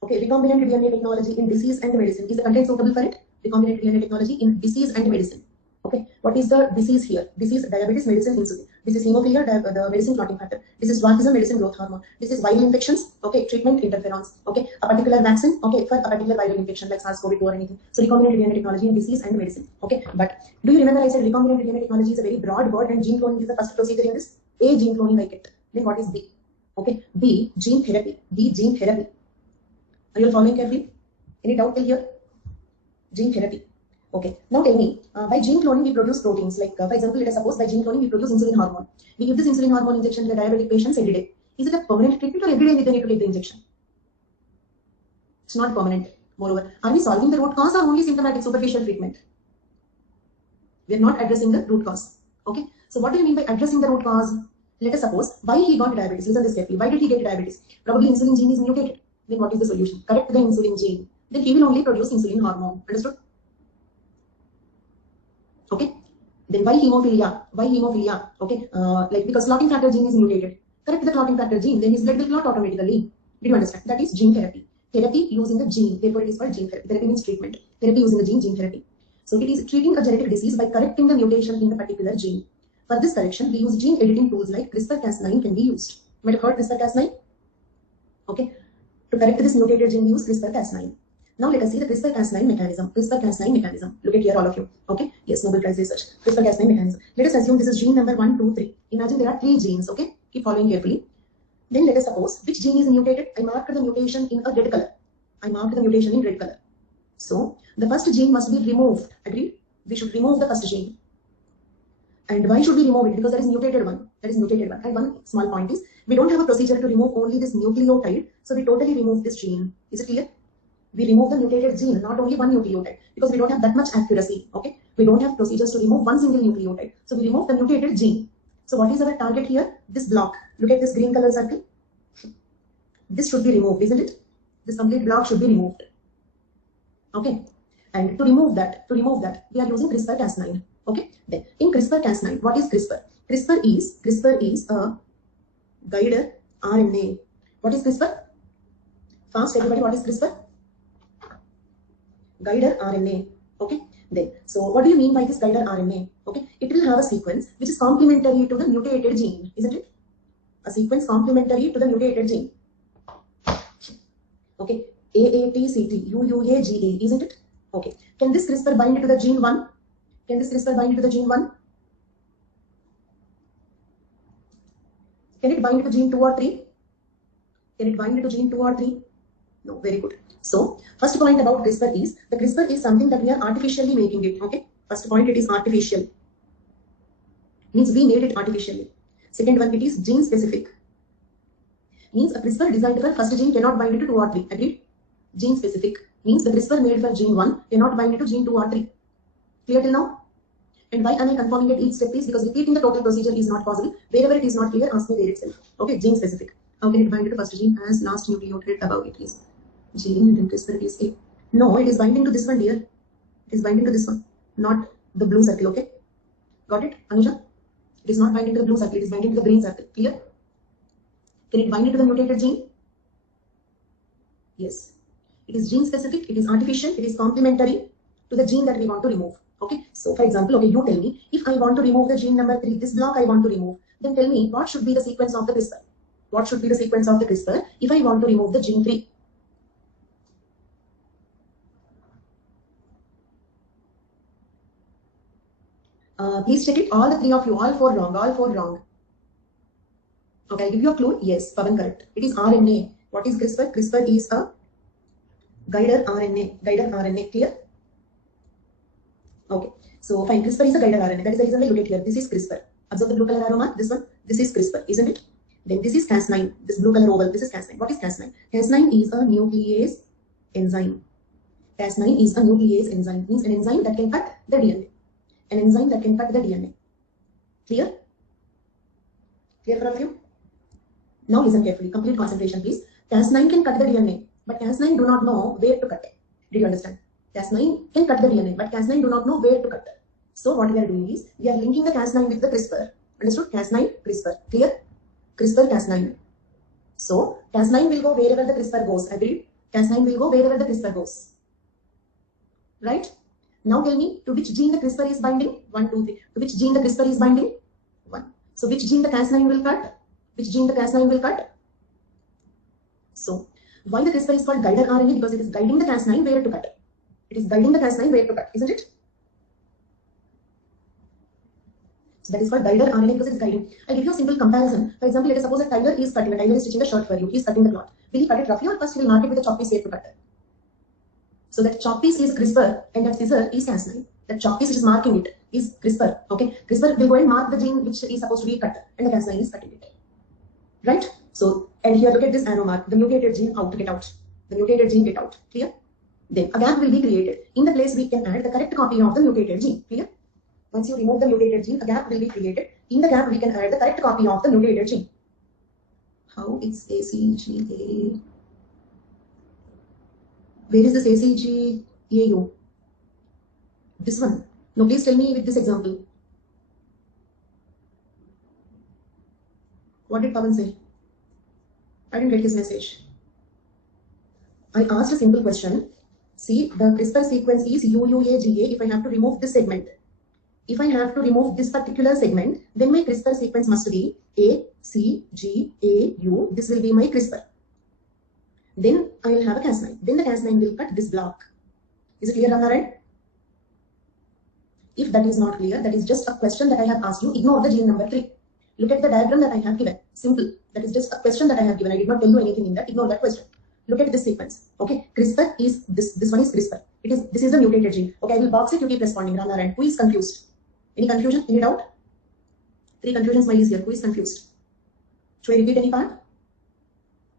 Okay, recombinant DNA technology in disease and medicine. Is the content suitable for it? Recombinant DNA technology in disease and medicine. Okay, what is the disease here? Disease, diabetes, medicine, insulin. This is hemophilia, the medicine clotting factor. This is dwarfism, medicine, growth hormone. This is viral infections. Okay, treatment, interferons. Okay, a particular vaccine. Okay, for a particular viral infection like SARS-CoV-2 or anything. So recombinant DNA technology in disease and medicine. Okay, but do you remember I said recombinant DNA technology is a very broad word and gene cloning is the first procedure in this? A, gene cloning I get. Then what is B? Okay, B, gene therapy. B, gene therapy. Are you all following carefully? Any doubt till here? Gene therapy. Okay, now tell me, by gene cloning we produce proteins. Like, for example, let us suppose by gene cloning we produce insulin hormone. We give this insulin hormone injection to the diabetic patients every day. Is it a permanent treatment or every day they need to take the injection? It's not permanent. Moreover, are we solving the root cause or only symptomatic superficial treatment? We are not addressing the root cause. Okay, so what do you mean by addressing the root cause? Let us suppose why he got diabetes. Listen this carefully. Why did he get diabetes? Probably insulin gene is mutated. Then what is the solution? Correct the insulin gene. Then he will only produce insulin hormone. Understood? Okay. Then why hemophilia? Why hemophilia? Okay. Like because clotting factor gene is mutated. Correct the clotting factor gene. Then his blood will clot automatically. Did you understand? That is gene therapy. Therapy using the gene. Therefore, it is called gene therapy. Therapy means treatment. Therapy using the gene, gene therapy. So it is treating a genetic disease by correcting the mutation in the particular gene. For this correction, we use gene editing tools like CRISPR-Cas9 can be used. You might have heard CRISPR-Cas9. Okay. To correct this mutated gene, use CRISPR-Cas9. Now let us see the CRISPR-Cas9 mechanism. CRISPR-Cas9 mechanism. Look at here, all of you. Okay. Yes, Nobel Prize research. CRISPR-Cas9 mechanism. Let us assume this is gene number 1, 2, 3. Imagine there are 3 genes. Okay. Keep following carefully. Then let us suppose which gene is mutated. I marked the mutation in a red color. I marked the mutation in red color. So the first gene must be removed. Agreed? We should remove the first gene. And why should we remove it? Because there is mutated one. There is mutated one. And one small point is we don't have a procedure to remove only this nucleotide. So we totally remove this gene. Is it clear? We remove the mutated gene, not only one nucleotide, because we don't have that much accuracy. Okay, we don't have procedures to remove one single nucleotide. So we remove the mutated gene. So what is our target here? This block. Look at this green color circle. This should be removed, isn't it? This complete block should be removed. Okay, and to remove that, we are using CRISPR-Cas9. Okay, then in CRISPR-Cas9, what is CRISPR? CRISPR is a guide RNA. What is CRISPR? Fast, everybody. What is CRISPR? Guide RNA. Okay, then so what do you mean by this guide RNA? Okay, it will have a sequence which is complementary to the mutated gene, isn't it? A sequence complementary to the mutated gene. Okay, AATCT, UUAGA, isn't it? Okay, can this CRISPR bind to the gene 1? Can this CRISPR bind to the gene 1? Can it bind to gene 2 or 3? Can it bind to gene 2 or 3? No, very good. So, first point about CRISPR is, the CRISPR is something that we are artificially making it. Okay, first point, it is artificial. Means we made it artificially. Second one, it is gene specific. Means a CRISPR designed for first gene cannot bind to 2 or 3. Agreed? Gene specific means the CRISPR made for gene 1 cannot bind to gene 2 or 3. Clear till now? And why am I confirming at each step is because repeating the total procedure is not possible. Wherever it is not clear, ask me there itself. Okay, gene specific. How can it bind to first gene as last nucleotide above it is? Gene and CRISPR is A. No, it is binding to this one, dear. It is binding to this one, not the blue circle. Okay, got it, Anuja? It is not binding to the blue circle. It is binding to the green circle. Clear? Can it bind to the mutated gene? Yes. It is gene specific. It is artificial. It is complementary to the gene that we want to remove. Okay. So, for example, okay, you tell me if I want to remove the gene number 3, this block I want to remove. Then tell me what should be the sequence of the CRISPR? What should be the sequence of the CRISPR if I want to remove the gene 3? Please check it. All the 3 of you, all 4 wrong, all 4 wrong. Okay, I'll give you a clue. Yes, Pavan correct. It is RNA. What is CRISPR? CRISPR is a guide RNA. Guide RNA. Clear? Okay. So fine. CRISPR is a guided RNA. That is the reason we look at here. This is CRISPR. Observe the blue color arrow mark. This one. This is CRISPR, isn't it? Then this is Cas9. This blue color oval. This is Cas9. What is Cas9? Cas9 is a nuclease enzyme. Cas9 is a nuclease enzyme. Means an enzyme that can cut the DNA. An enzyme that can cut the DNA. Clear? Clear for all of you? Now listen carefully. Complete concentration, please. Cas9 can cut the DNA, but Cas9 do not know where to cut it. Did you understand? Cas9 can cut the DNA, but Cas9 do not know where to cut it. So what we are doing is, we are linking the Cas9 with the CRISPR. Understood? Cas9, CRISPR. Clear? CRISPR, Cas9. So Cas9 will go wherever the CRISPR goes. Agreed? Cas9 will go wherever the CRISPR goes. Right? Now tell me, to which gene the CRISPR is binding? 1, 2, 3. To which gene the CRISPR is binding? 1. So which gene the Cas9 will cut? Which gene the Cas9 will cut? So why the CRISPR is called guided RNA? Because it is guiding the Cas9 where to cut. It is guiding the Cas9 where to cut, isn't it? So that is called guided RNA because it is guiding. I'll give you a simple comparison. For example, let us suppose a tailor is cutting. A tailor is stitching a shirt for you. He is cutting the cloth. Will he cut it roughly, or first he will mark it with a chalk piece here to cut it? So that chalk piece is CRISPR and that scissor is Cas9. That chalk piece which is marking it is CRISPR. Okay, CRISPR will go and mark the gene which is supposed to be cut, and the Cas9 is cutting it. Right? So, and here look at this arrow mark. The mutated gene out, get out. The mutated gene get out. Clear? Then a gap will be created. In the place we can add the correct copy of the mutated gene. Clear? Once you remove the mutated gene, a gap will be created. In the gap we can add the correct copy of the mutated gene. How it's ACGA? Where is this ACGAU? This one. Now please tell me with this example. What did Pavan say? I didn't get his message. I asked a simple question. See, the CRISPR sequence is UUAGA. If I have to remove this segment, if I have to remove this particular segment, then my CRISPR sequence must be ACGAU. This will be my CRISPR. Then I will have a Cas9. Then the Cas9 will cut this block. Is it clear, Ramaran? If that is not clear, that is just a question that I have asked you. Ignore the gene number 3. Look at the diagram that I have given. Simple. That is just a question that I have given. I did not tell you anything in that. Ignore that question. Look at this sequence. Okay. CRISPR is this. This one is CRISPR. This is the mutated gene. Okay. I will box it. You keep responding. Ramaran. Who is confused? Any confusion? Any doubt? 3 confusions smile is here. Who is confused? Should I repeat any part?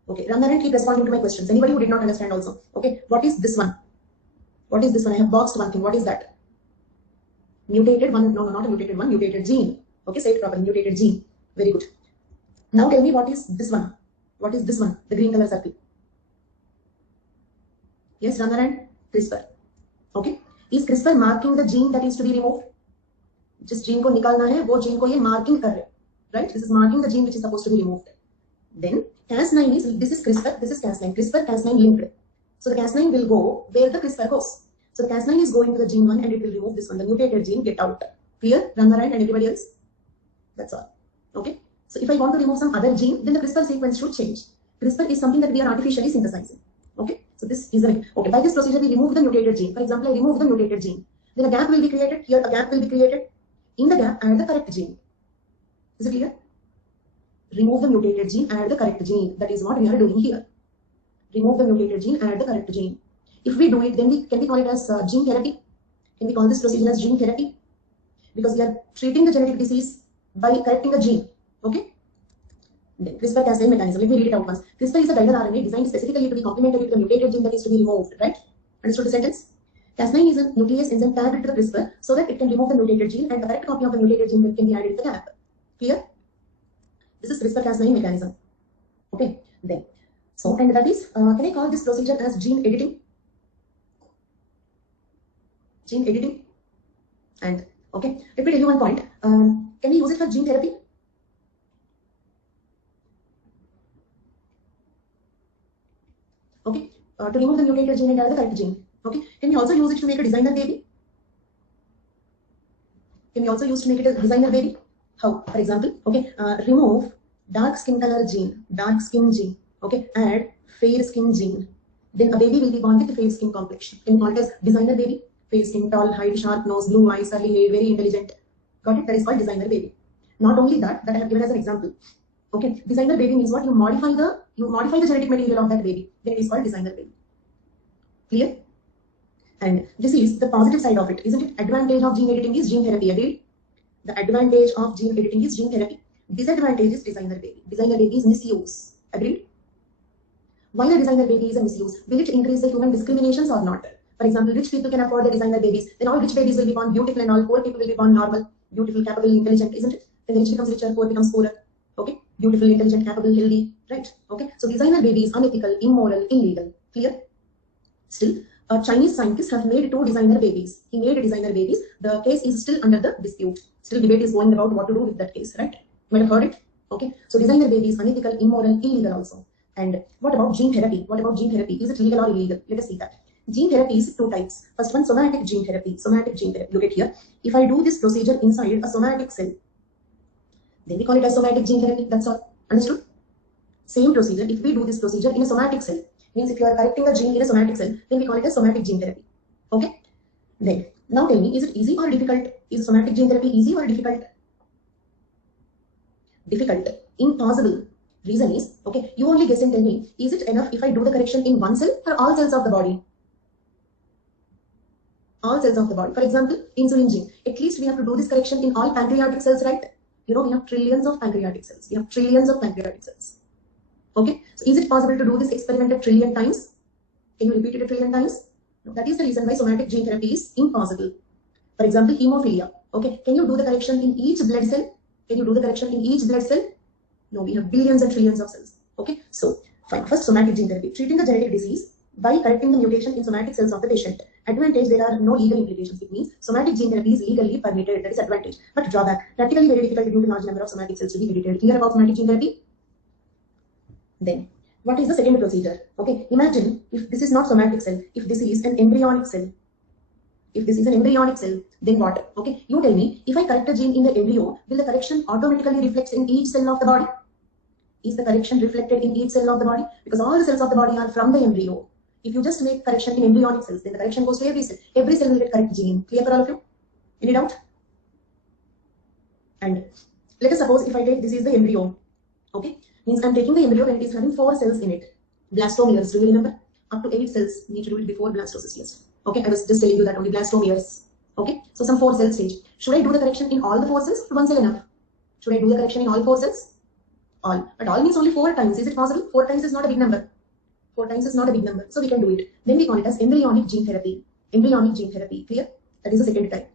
Okay. Ramaran, keep responding to my questions. Anybody who did not understand also. Okay. What is this one? What is this one? I have boxed one thing. What is that? Mutated one. No, not a mutated one. Mutated gene. Okay. Say it properly. Mutated gene. Very good. Now tell me, what is this one? What is this one? The green color circle. Yes, Ramaran? CRISPR. Okay. Is CRISPR marking the gene that is to be removed? Just gene को निकालना है, वो gene को ये marking कर रहे, right? This is marking the gene which is supposed to be removed. Then Cas9 is, this is CRISPR, this is Cas9. CRISPR, Cas9 linked. So the Cas9 will go where the CRISPR goes. So the Cas9 is going to the gene 1 and it will remove this one. The mutated gene get out. Clear? Ramaran and everybody else? That's all. Okay. So if I want to remove some other gene, then the CRISPR sequence should change. CRISPR is something that we are artificially synthesizing. Okay. So this is the okay. By this procedure, we remove the mutated gene. For example, I remove the mutated gene. Then a gap will be created. Here, a gap will be created. In the gap, add the correct gene. Is it clear? Remove the mutated gene, add the correct gene. That is what we are doing here. Remove the mutated gene, add the correct gene. If we do it, then can we call it as gene therapy? Can we call this procedure as gene therapy? Because we are treating the genetic disease by correcting a gene. Okay? Then CRISPR-Cas9 mechanism. Let me read it out once. CRISPR is a guided RNA designed specifically to be complementary to the mutated gene that is to be removed. Right? Understood the sentence? Cas9 is a nuclease enzyme tagged to the CRISPR so that it can remove the mutated gene and the correct copy of the mutated gene can be added to the gap. Clear? This is CRISPR-Cas9 mechanism. Okay? Then, so, and that is, can I call this procedure as gene editing? Gene editing. And, okay, let me tell you one point. Can we use it for gene therapy? Okay, to remove the mutated gene and add the correct gene. Okay, can we also use it to make a designer baby? Can we also use to make it a designer baby? How? For example, okay, remove dark skin color gene, dark skin gene. Okay, add fair skin gene. Then a baby will be born with a fair skin complexion. Can we call it as designer baby? Fair skin, tall height, sharp nose, blue eyes, curly hair, very intelligent. Got it? That is called designer baby. Not only that, I have given as an example. Okay, designer baby means what? You modify the genetic material of that baby. Then it is called designer baby. Clear? And this is the positive side of it, isn't it? Advantage of gene editing is gene therapy. Agreed? The advantage of gene editing is gene therapy. Disadvantage is designer baby. Designer baby is misuse. Agreed? Why the designer baby is a misuse? Will it increase the human discriminations or not? For example, rich people can afford the designer babies. Then all rich babies will be born beautiful and all poor people will be born normal, beautiful, capable, intelligent, isn't it? Then the rich becomes richer, poor becomes poorer. Okay? Beautiful, intelligent, capable, healthy. Right? Okay? So designer baby is unethical, immoral, illegal. Clear? Still, a Chinese scientist has made 2 designer babies. He made designer babies. The case is still under the dispute. Still debate is going about what to do with that case, right? You might have heard it. Okay. So designer baby is unethical, immoral, illegal also. And what about gene therapy? What about gene therapy? Is it legal or illegal? Let us see that. Gene therapy is 2 types. First one, somatic gene therapy. Somatic gene therapy. Look at here. If I do this procedure inside a somatic cell, then we call it as somatic gene therapy. That's all. Understood? Same procedure. If we do this procedure in a somatic cell, means if you are correcting a gene in a somatic cell, then we call it as somatic gene therapy. Okay? Then, now tell me, is it easy or difficult? Is somatic gene therapy easy or difficult? Difficult. Impossible. Reason is, okay, you only guess and tell me, is it enough if I do the correction in one cell or all cells of the body? All cells of the body. For example, insulin gene. At least we have to do this correction in all pancreatic cells, right? You know, we have trillions of pancreatic cells. We have trillions of pancreatic cells. Okay, so is it possible to do this experiment a trillion times? Can you repeat it a trillion times? No, that is the reason why somatic gene therapy is impossible. For example, hemophilia. Okay, can you do the correction in each blood cell? Can you do the correction in each blood cell? No, we have billions and trillions of cells. Okay, so fine. First, somatic gene therapy. Treating a genetic disease by correcting the mutation in somatic cells of the patient. Advantage, there are no legal implications. It means somatic gene therapy is legally permitted. That is advantage. But drawback, practically very difficult due to large number of somatic cells to be edited. Clear about somatic gene therapy? Then, what is the second procedure? Okay, imagine if this is not somatic cell, if this is an embryonic cell. If this is an embryonic cell, then what? Okay, you tell me, if I correct a gene in the embryo, will the correction automatically reflect in each cell of the body? Is the correction reflected in each cell of the body? Because all the cells of the body are from the embryo. If you just make correction in embryonic cells, then the correction goes to every cell. Every cell will get correct gene. Clear for all of you? Any doubt? And let us suppose if I take this is the embryo. Okay, means I'm taking the embryo when it is having 4 cells in it. Blastomeres, do you remember? Up to 8 cells need to do it before blastocyst. Yes. Okay, I was just telling you that only blastomeres. Okay, so some 4 cell stage. Should I do the correction in all the 4 cells or 1 cell enough? Should I do the correction in all 4 cells? All. But all means only 4 times. Is it possible? 4 times is not a big number. 4 times is not a big number. So we can do it. Then we call it as embryonic gene therapy. Embryonic gene therapy. Clear? That is the second type.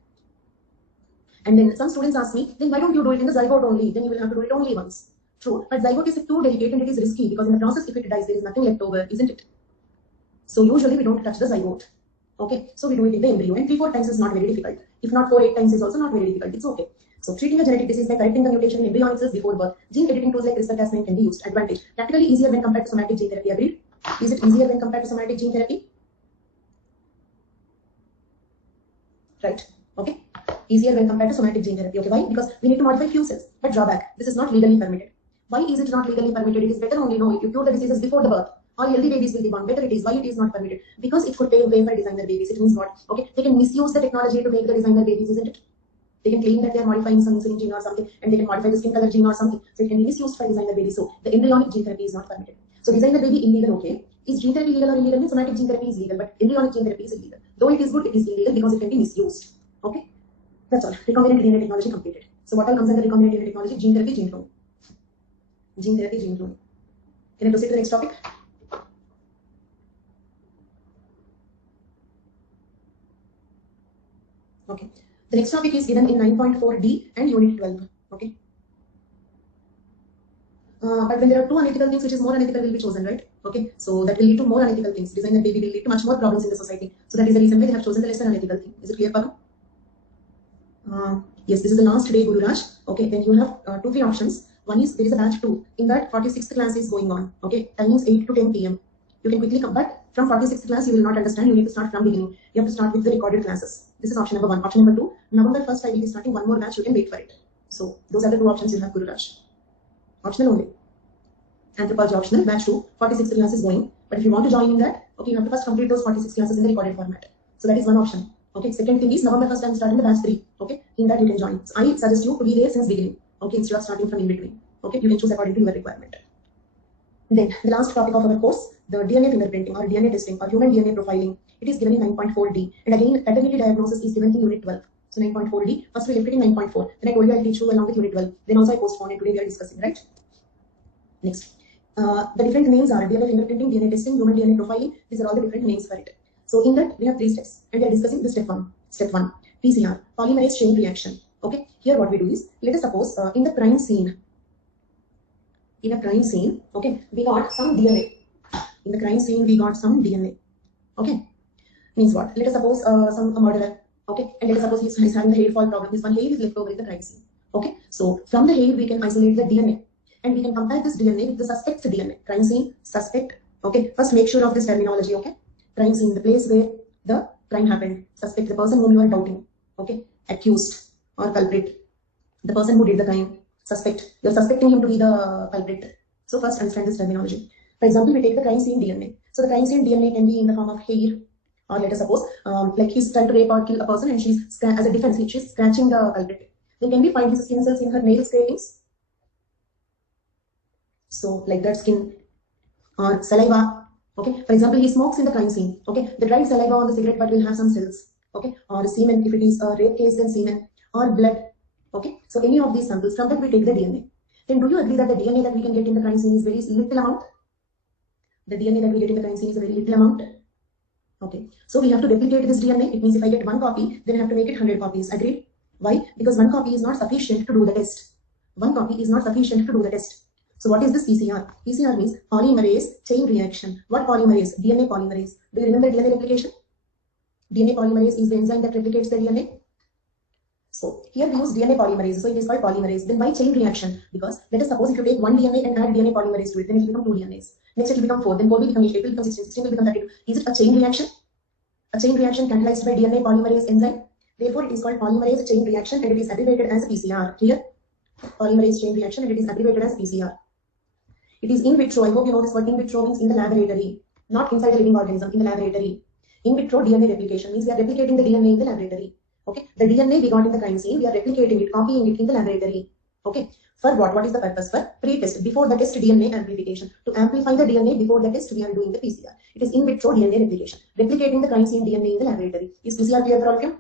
And then some students ask me, then why don't you do it in the zygote only? Then you will have to do it only once. True. But zygote is too delicate and it is risky because in the process, if it dies, there is nothing left over, isn't it? So usually we don't touch the zygote. Okay. So we do it in the embryo. And 3-4 times is not very difficult. If not 4-8 times is also not very difficult. It's okay. So treating a genetic disease by correcting the mutation in embryonic cells before birth. Gene editing tools like CRISPR-Cas9 can be used. Advantage. Practically easier when compared to somatic gene therapy. Agreed? Is it easier when compared to somatic gene therapy? Right. Okay. Easier when compared to somatic gene therapy. Okay. Why? Because we need to modify few cells. But drawback. This is not legally permitted. Why is it not legally permitted? It is better only know if you cure the diseases before the birth. All healthy babies will be born. Better it is. Why it is not permitted? Because it could pave way for designer babies. It means what? Okay. They can misuse the technology to make the designer babies, isn't it? They can claim that they are modifying some insulin gene or something, and they can modify the skin color gene or something. So it can be misused for designer babies. So the embryonic gene therapy is not permitted. So designer baby illegal, okay. Is gene therapy legal or illegal? Means somatic gene therapy is legal, but embryonic gene therapy is illegal. Though it is good, it is illegal because it can be misused. Okay. That's all. Recombinant DNA technology completed. So what all comes under recombinant DNA technology? Gene therapy, gene clone. Gene therapy, gene clone. Can I proceed to the next topic? Okay. The next topic is given in 9.4D and Unit 12. Okay. But when there are 2 unethical things, which is more unethical will be chosen, right? Okay. So that will lead to more unethical things. Designer baby will lead to much more problems in the society. So that is the reason why they have chosen the lesser unethical thing. Is it clear, Paru? Yes, this is the last day, Guru Raj. Okay. Then you will have 2-3 options. One is there is a batch 2. In that 46th class is going on. Okay. Timings 8 to 10 p.m. You can quickly come back. From 46th class, you will not understand. You need to start from beginning. You have to start with the recorded classes. This is option number 1. Option number 2, November 1st, I will be starting 1 more batch. You can wait for it. So those are the 2 options you have, Guru Raj. Optional only. Anthropology optional, batch 2, 46th class is going. But if you want to join in that, okay, you have to first complete those 46 classes in the recorded format. So that is one option. Okay. Second thing is November 1st, I am starting the batch 3. Okay. In that you can join. So I suggest you to be there since beginning. Okay. Instead of starting from in between. Okay. You can choose according to your requirement. Then the last topic of our course, the DNA fingerprinting or DNA testing or human DNA profiling. It is given in 9.4D. And again, paternity diagnosis is given in Unit 12. So 9.4D. First we left it in 9.4. Then I told you I'll teach you along with Unit 12. Then also I postponed it. Today we are discussing, right? Next. The different names are DNA fingerprinting, DNA testing, human DNA profiling. These are all the different names for it. So in that we have 3 steps. And we are discussing the step 1. Step 1. PCR. Polymerase chain reaction. Okay. Here what we do is, let us suppose in the crime scene. In a crime scene, okay, we got some DNA. In the crime scene, we got some DNA. Okay, means what? Let us suppose a murderer. Okay, and let us suppose he's having the hair fall problem. This one hair is left over in the crime scene. Okay, so from the hair we can isolate the DNA, and we can compare this DNA with the suspect's DNA. Crime scene, suspect. Okay, first make sure of this terminology. Okay, crime scene, the place where the crime happened. Suspect, the person whom you are doubting. Okay, accused or culprit, the person who did the crime. Suspect, you're suspecting him to be the culprit. So first understand this terminology. For example, we take the crime scene DNA. So the crime scene DNA can be in the form of hair, or let us suppose like he's trying to rape or kill a person and she's as a defense, she's scratching the culprit. Then can we find his skin cells in her nail scrapings? So like that skin or saliva. Okay, for example, he smokes in the crime scene. Okay, the dried saliva on the cigarette butt will have some cells. Okay, or semen if it is a rape case, then semen or blood. Okay, so any of these samples, from that we take the DNA. Then do you agree that the DNA that we can get in the crime scene is very little amount? The DNA that we get in the crime scene is a very little amount. Okay, so we have to replicate this DNA. It means if I get 1 copy, then I have to make it 100 copies. Agreed? Why? Because 1 copy is not sufficient to do the test. 1 copy is not sufficient to do the test. So what is this PCR? PCR means polymerase chain reaction. What polymerase? DNA polymerase. Do you remember DNA replication? DNA polymerase is the enzyme that replicates the DNA. So here we use DNA polymerase, so it is called polymerase. Then why chain reaction? Because let us suppose if you take 1 DNA and add DNA polymerase to it, then it will become 2 DNAs. Next it will become 4, then 4 will become 8, 8 will become 16, 16 will become 32. Is it a chain reaction? A chain reaction catalyzed by DNA polymerase enzyme. Therefore it is called polymerase chain reaction and it is abbreviated as PCR. Clear? Polymerase chain reaction and it is abbreviated as PCR. It is in vitro. I hope you know this word. In vitro means in the laboratory, not inside the living organism, in the laboratory. In vitro DNA replication means we are replicating the DNA in the laboratory. Okay, the DNA we got in the crime scene, we are replicating it, copying it in the laboratory. Okay, for what? What is the purpose? For pre-test, before the test DNA amplification. To amplify the DNA before the test, we are doing the PCR. It is in vitro DNA replication, replicating the crime scene DNA in the laboratory. Is PCR clear for all of you?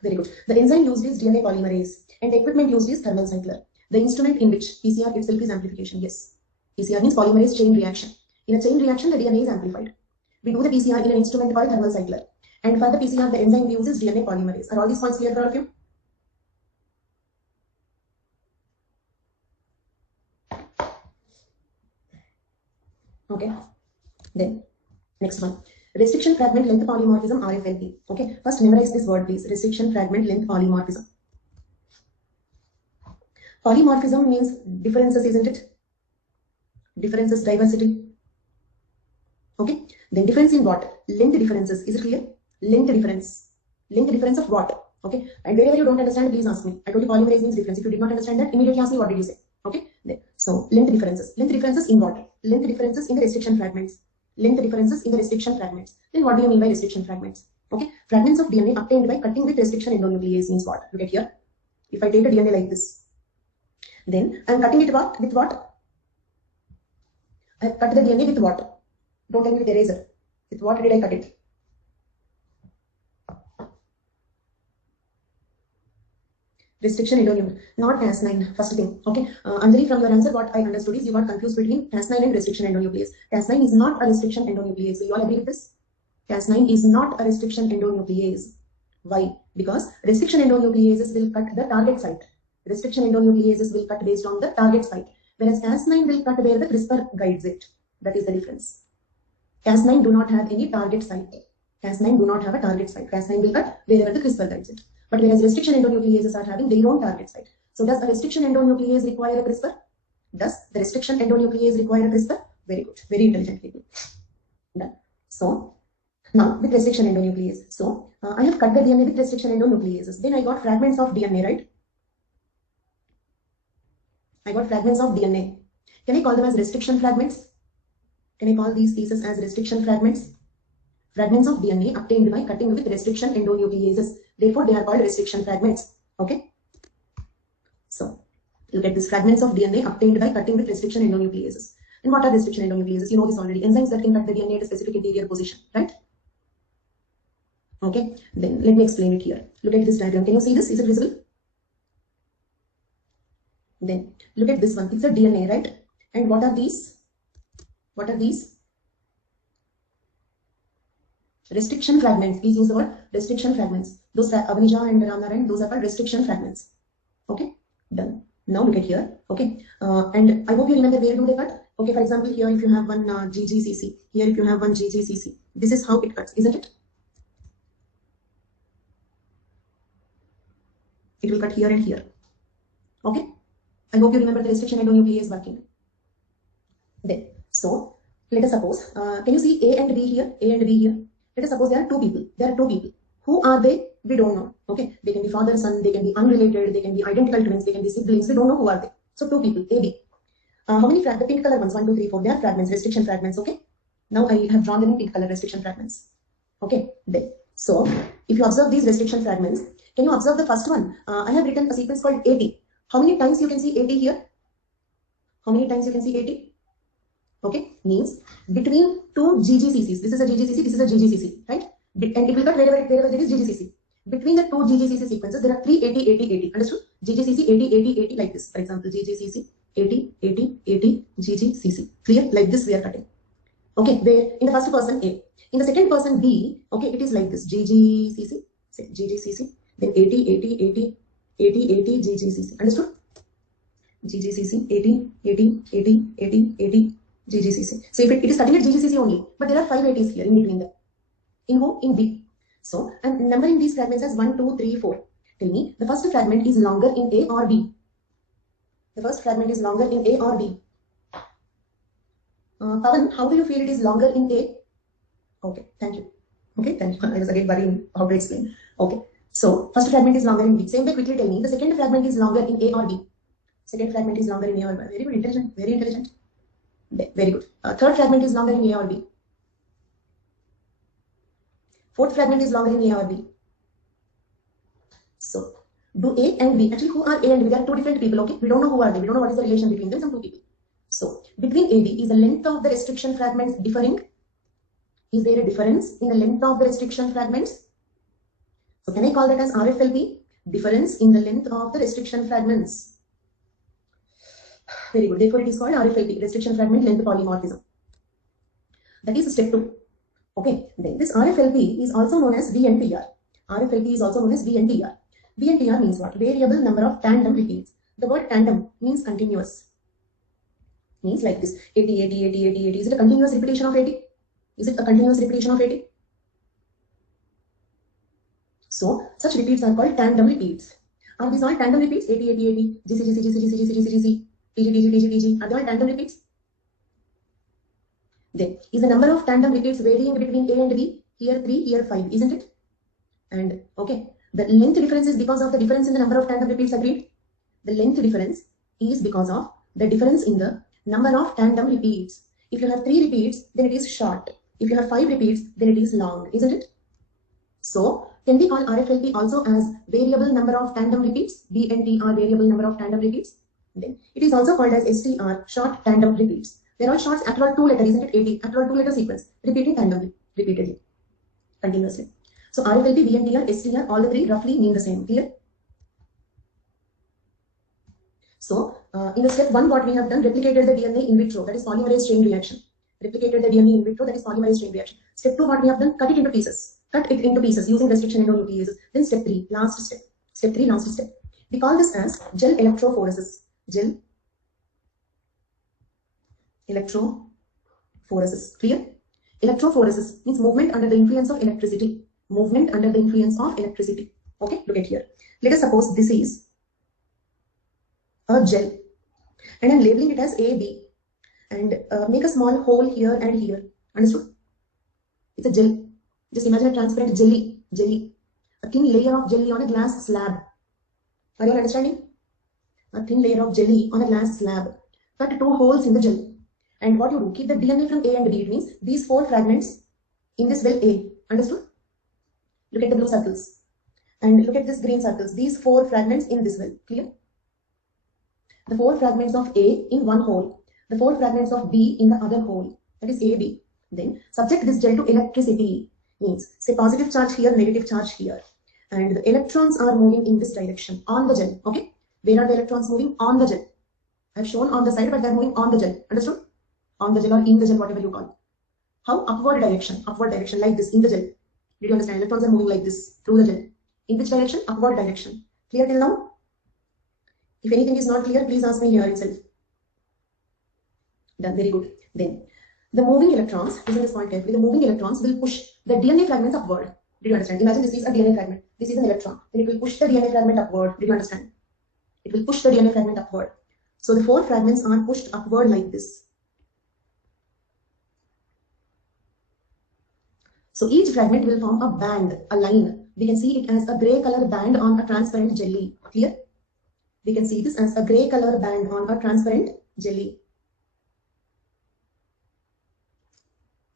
Very good. The enzyme used is DNA polymerase and the equipment used is thermal cycler. The instrument in which PCR itself is amplification. Yes, PCR means polymerase chain reaction. In a chain reaction, the DNA is amplified. We do the PCR in an instrument called thermal cycler. And for the PCR, the enzyme we use is DNA polymerase. Are all these points clear for all of you? Okay. Then, next one. Restriction fragment length polymorphism, RFLP. Okay. First memorize this word please. Restriction fragment length polymorphism. Polymorphism means differences, isn't it? Differences, diversity. Okay. Then difference in what? Length differences. Is it clear? Length difference. Length difference of what? Okay. And wherever you don't understand, please ask me. I told you polymerase means difference. If you did not understand that, immediately ask me what did you say. Okay. Then, so length differences. Length differences in what? Length differences in the restriction fragments. Length differences in the restriction fragments. Then what do you mean by restriction fragments? Okay. Fragments of DNA obtained by cutting with restriction endonuclease means what? Look at here. If I take a DNA like this, then I am cutting it what? With what? I have cut the DNA with what? Don't tell me with eraser. With what did I cut it? Restriction endonuclease, not Cas9. First thing, okay. Anjali, from your answer, what I understood is you got confused between Cas9 and restriction endonuclease. Cas9 is not a restriction endonuclease. So you all agree with this? Cas9 is not a restriction endonuclease. Why? Because restriction endonucleases will cut the target site. Restriction endonucleases will cut based on the target site, whereas Cas9 will cut where the CRISPR guides it. That is the difference. Cas9 do not have any target site. Cas9 do not have a target site. Cas9 will cut wherever the CRISPR guides it. But whereas restriction endonucleases are having their own target site. So does a restriction endonuclease require a CRISPR? Does the restriction endonuclease require a CRISPR? Very good. Very intelligent people. Done. So now with restriction endonuclease. So I have cut the DNA with restriction endonucleases. Then I got fragments of DNA, right? I got fragments of DNA. Can I call them as restriction fragments? Can I call these pieces as restriction fragments? Fragments of DNA obtained by cutting with restriction endonucleases. Therefore, they are called restriction fragments. Okay. So, look at these fragments of DNA obtained by cutting with restriction endonucleases. And what are restriction endonucleases? You know this already. Enzymes that can cut the DNA at a specific interior position, right? Okay, then let me explain it here. Look at this diagram. Can you see this? Is it visible? Then look at this one. It's a DNA, right? And what are these? What are these? Restriction fragments. Please use the word restriction fragments. Those Avanija and Ramnaran, those are called restriction fragments. Okay, done. Now look at here. Okay, and I hope you remember where do they cut. Okay, for example, here if you have one GGCC, here if you have one GGCC, this is how it cuts, isn't it? It will cut here and here. Okay, I hope you remember the restriction endonuclease working. Then, so let us suppose, can you see A and B here? A and B here. Let us suppose there are two people. There are two people. Who are they? We don't know. Okay, they can be father, son, they can be unrelated, they can be identical twins, they can be siblings. We don't know who are they. So two people, A, B. How many fragments? The pink color ones, 1, 2, 3, 4. They are fragments, restriction fragments. Okay. Now I have drawn them in pink color restriction fragments. Okay. Then, so if you observe these restriction fragments, can you observe the first one? I have written a sequence called 80. How many times you can see 80 here? How many times you can see 80? Okay, means between two GGCCs. This is a GGCC, this is a GGCC, right? And it will cut wherever there is GGCC. Between the two GGCC sequences, there are 3 80, 80, 80. Understood? GGCC 80, 80, 80 like this. For example, GGCC 80, 80, 80, GGCC. Clear? Like this we are cutting. Okay, where in the first person A. In the second person B, okay, it is like this. GGCC, GGCC, then 80, 80, 80, 80, 80, GGCC. Understood? GGCC 80, 80, 80, 80, 80, GGCC. So if it is cutting at GGCC only, but there are 5 80s here in between them. In who? In B. So I'm numbering these fragments as 1, 2, 3, 4. Tell me, the first fragment is longer in A or B? The first fragment is longer in A or B? Pavan, how do you feel it is longer in A? Okay, thank you. Okay, thank you. I was again worrying how to explain. Okay, so first fragment is longer in B. Same way, quickly tell me, the second fragment is longer in A or B? Second fragment is longer in A or B. Very good, intelligent, very intelligent. Very good. Third fragment is longer in A or B? Fourth fragment is longer in A or B? So, do A and B, actually who are A and B? They are two different people, okay? We don't know who are they, we don't know what is the relation between them, some two people. So, between A and B, is the length of the restriction fragments differing? Is there a difference in the length of the restriction fragments? So, can I call that as RFLP? Difference in the length of the restriction fragments. Very good. Therefore, it is called RFLP, restriction fragment length polymorphism. That is step 2. Okay. Then this RFLP is also known as VNTR. RFLP is also known as VNTR. VNTR means what? Variable number of tandem repeats. The word tandem means continuous. Means like this. 80, 80, 80, 80, 80. Is it a continuous repetition of 80? Is it a continuous repetition of 80? So, such repeats are called tandem repeats. Are these all tandem repeats? 80, 80, 80, GC, GC, GC, GC, GC, GC, GC. TG, TG, TG, TG. Are they all tandem repeats? Then, is the number of tandem repeats varying between A and B? Here 3, here 5, isn't it? And, okay, the length difference is because of the difference in the number of tandem repeats, agreed? The length difference is because of the difference in the number of tandem repeats. If you have 3 repeats, then it is short. If you have 5 repeats, then it is long, isn't it? So, can we call RFLP also as variable number of tandem repeats? VNTR, variable number of tandem repeats? Then it is also called as STR, short tandem repeats. There are shorts after all 2 letters, isn't it? 80, after all 2 letter sequence, repeating tandem repeatedly, continuously. So RFLP, VNTR, STR, all the 3 roughly mean the same. Clear? So in the step 1, what we have done, replicated the DNA in vitro, that is polymerase chain reaction. Replicated the DNA in vitro, that is polymerase chain reaction. Step 2, what we have done, cut it into pieces. Cut it into pieces using restriction endonucleases. Then step 3, last step. Step 3, last step. We call this as gel electrophoresis. Gel electrophoresis. Clear? Electrophoresis means movement under the influence of electricity. Movement under the influence of electricity. Okay, look at here. Let us suppose this is a gel and I'm labeling it as AB and make a small hole here and here. Understood? It's a gel. Just imagine a transparent jelly. A thin layer of jelly on a glass slab. Are you all understanding? A thin layer of jelly on a glass slab. Cut 2 holes in the gel. And what you do, keep the DNA from A and B. It means these 4 fragments in this well A. Understood? Look at the blue circles. And look at this green circles. These 4 fragments in this well. Clear? The 4 fragments of A in one hole. the 4 fragments of B in the other hole, that is AB. Then subject this gel to electricity, means say positive charge here, negative charge here, and the electrons are moving in this direction on the gel. Okay, where are the electrons moving? On the gel. I have shown on the side, but they are moving on the gel. Understood? On the gel or in the gel, whatever you call. How? Upward direction like this in the gel. Did you understand? Electrons are moving like this through the gel. In which direction? Upward direction. Clear till now? If anything is not clear, please ask me here itself. Done. Very good. Then the moving electrons, listen this point carefully, the moving electrons will push the DNA fragments upward. Did you understand? Imagine this is a DNA fragment. This is an electron. Then it will push the DNA fragment upward. Did you understand? It will push the DNA fragment upward. So the 4 fragments are pushed upward like this. So each fragment will form a band, a line. We can see it as a grey color band on a transparent jelly. Clear? We can see this as a grey color band on a transparent jelly.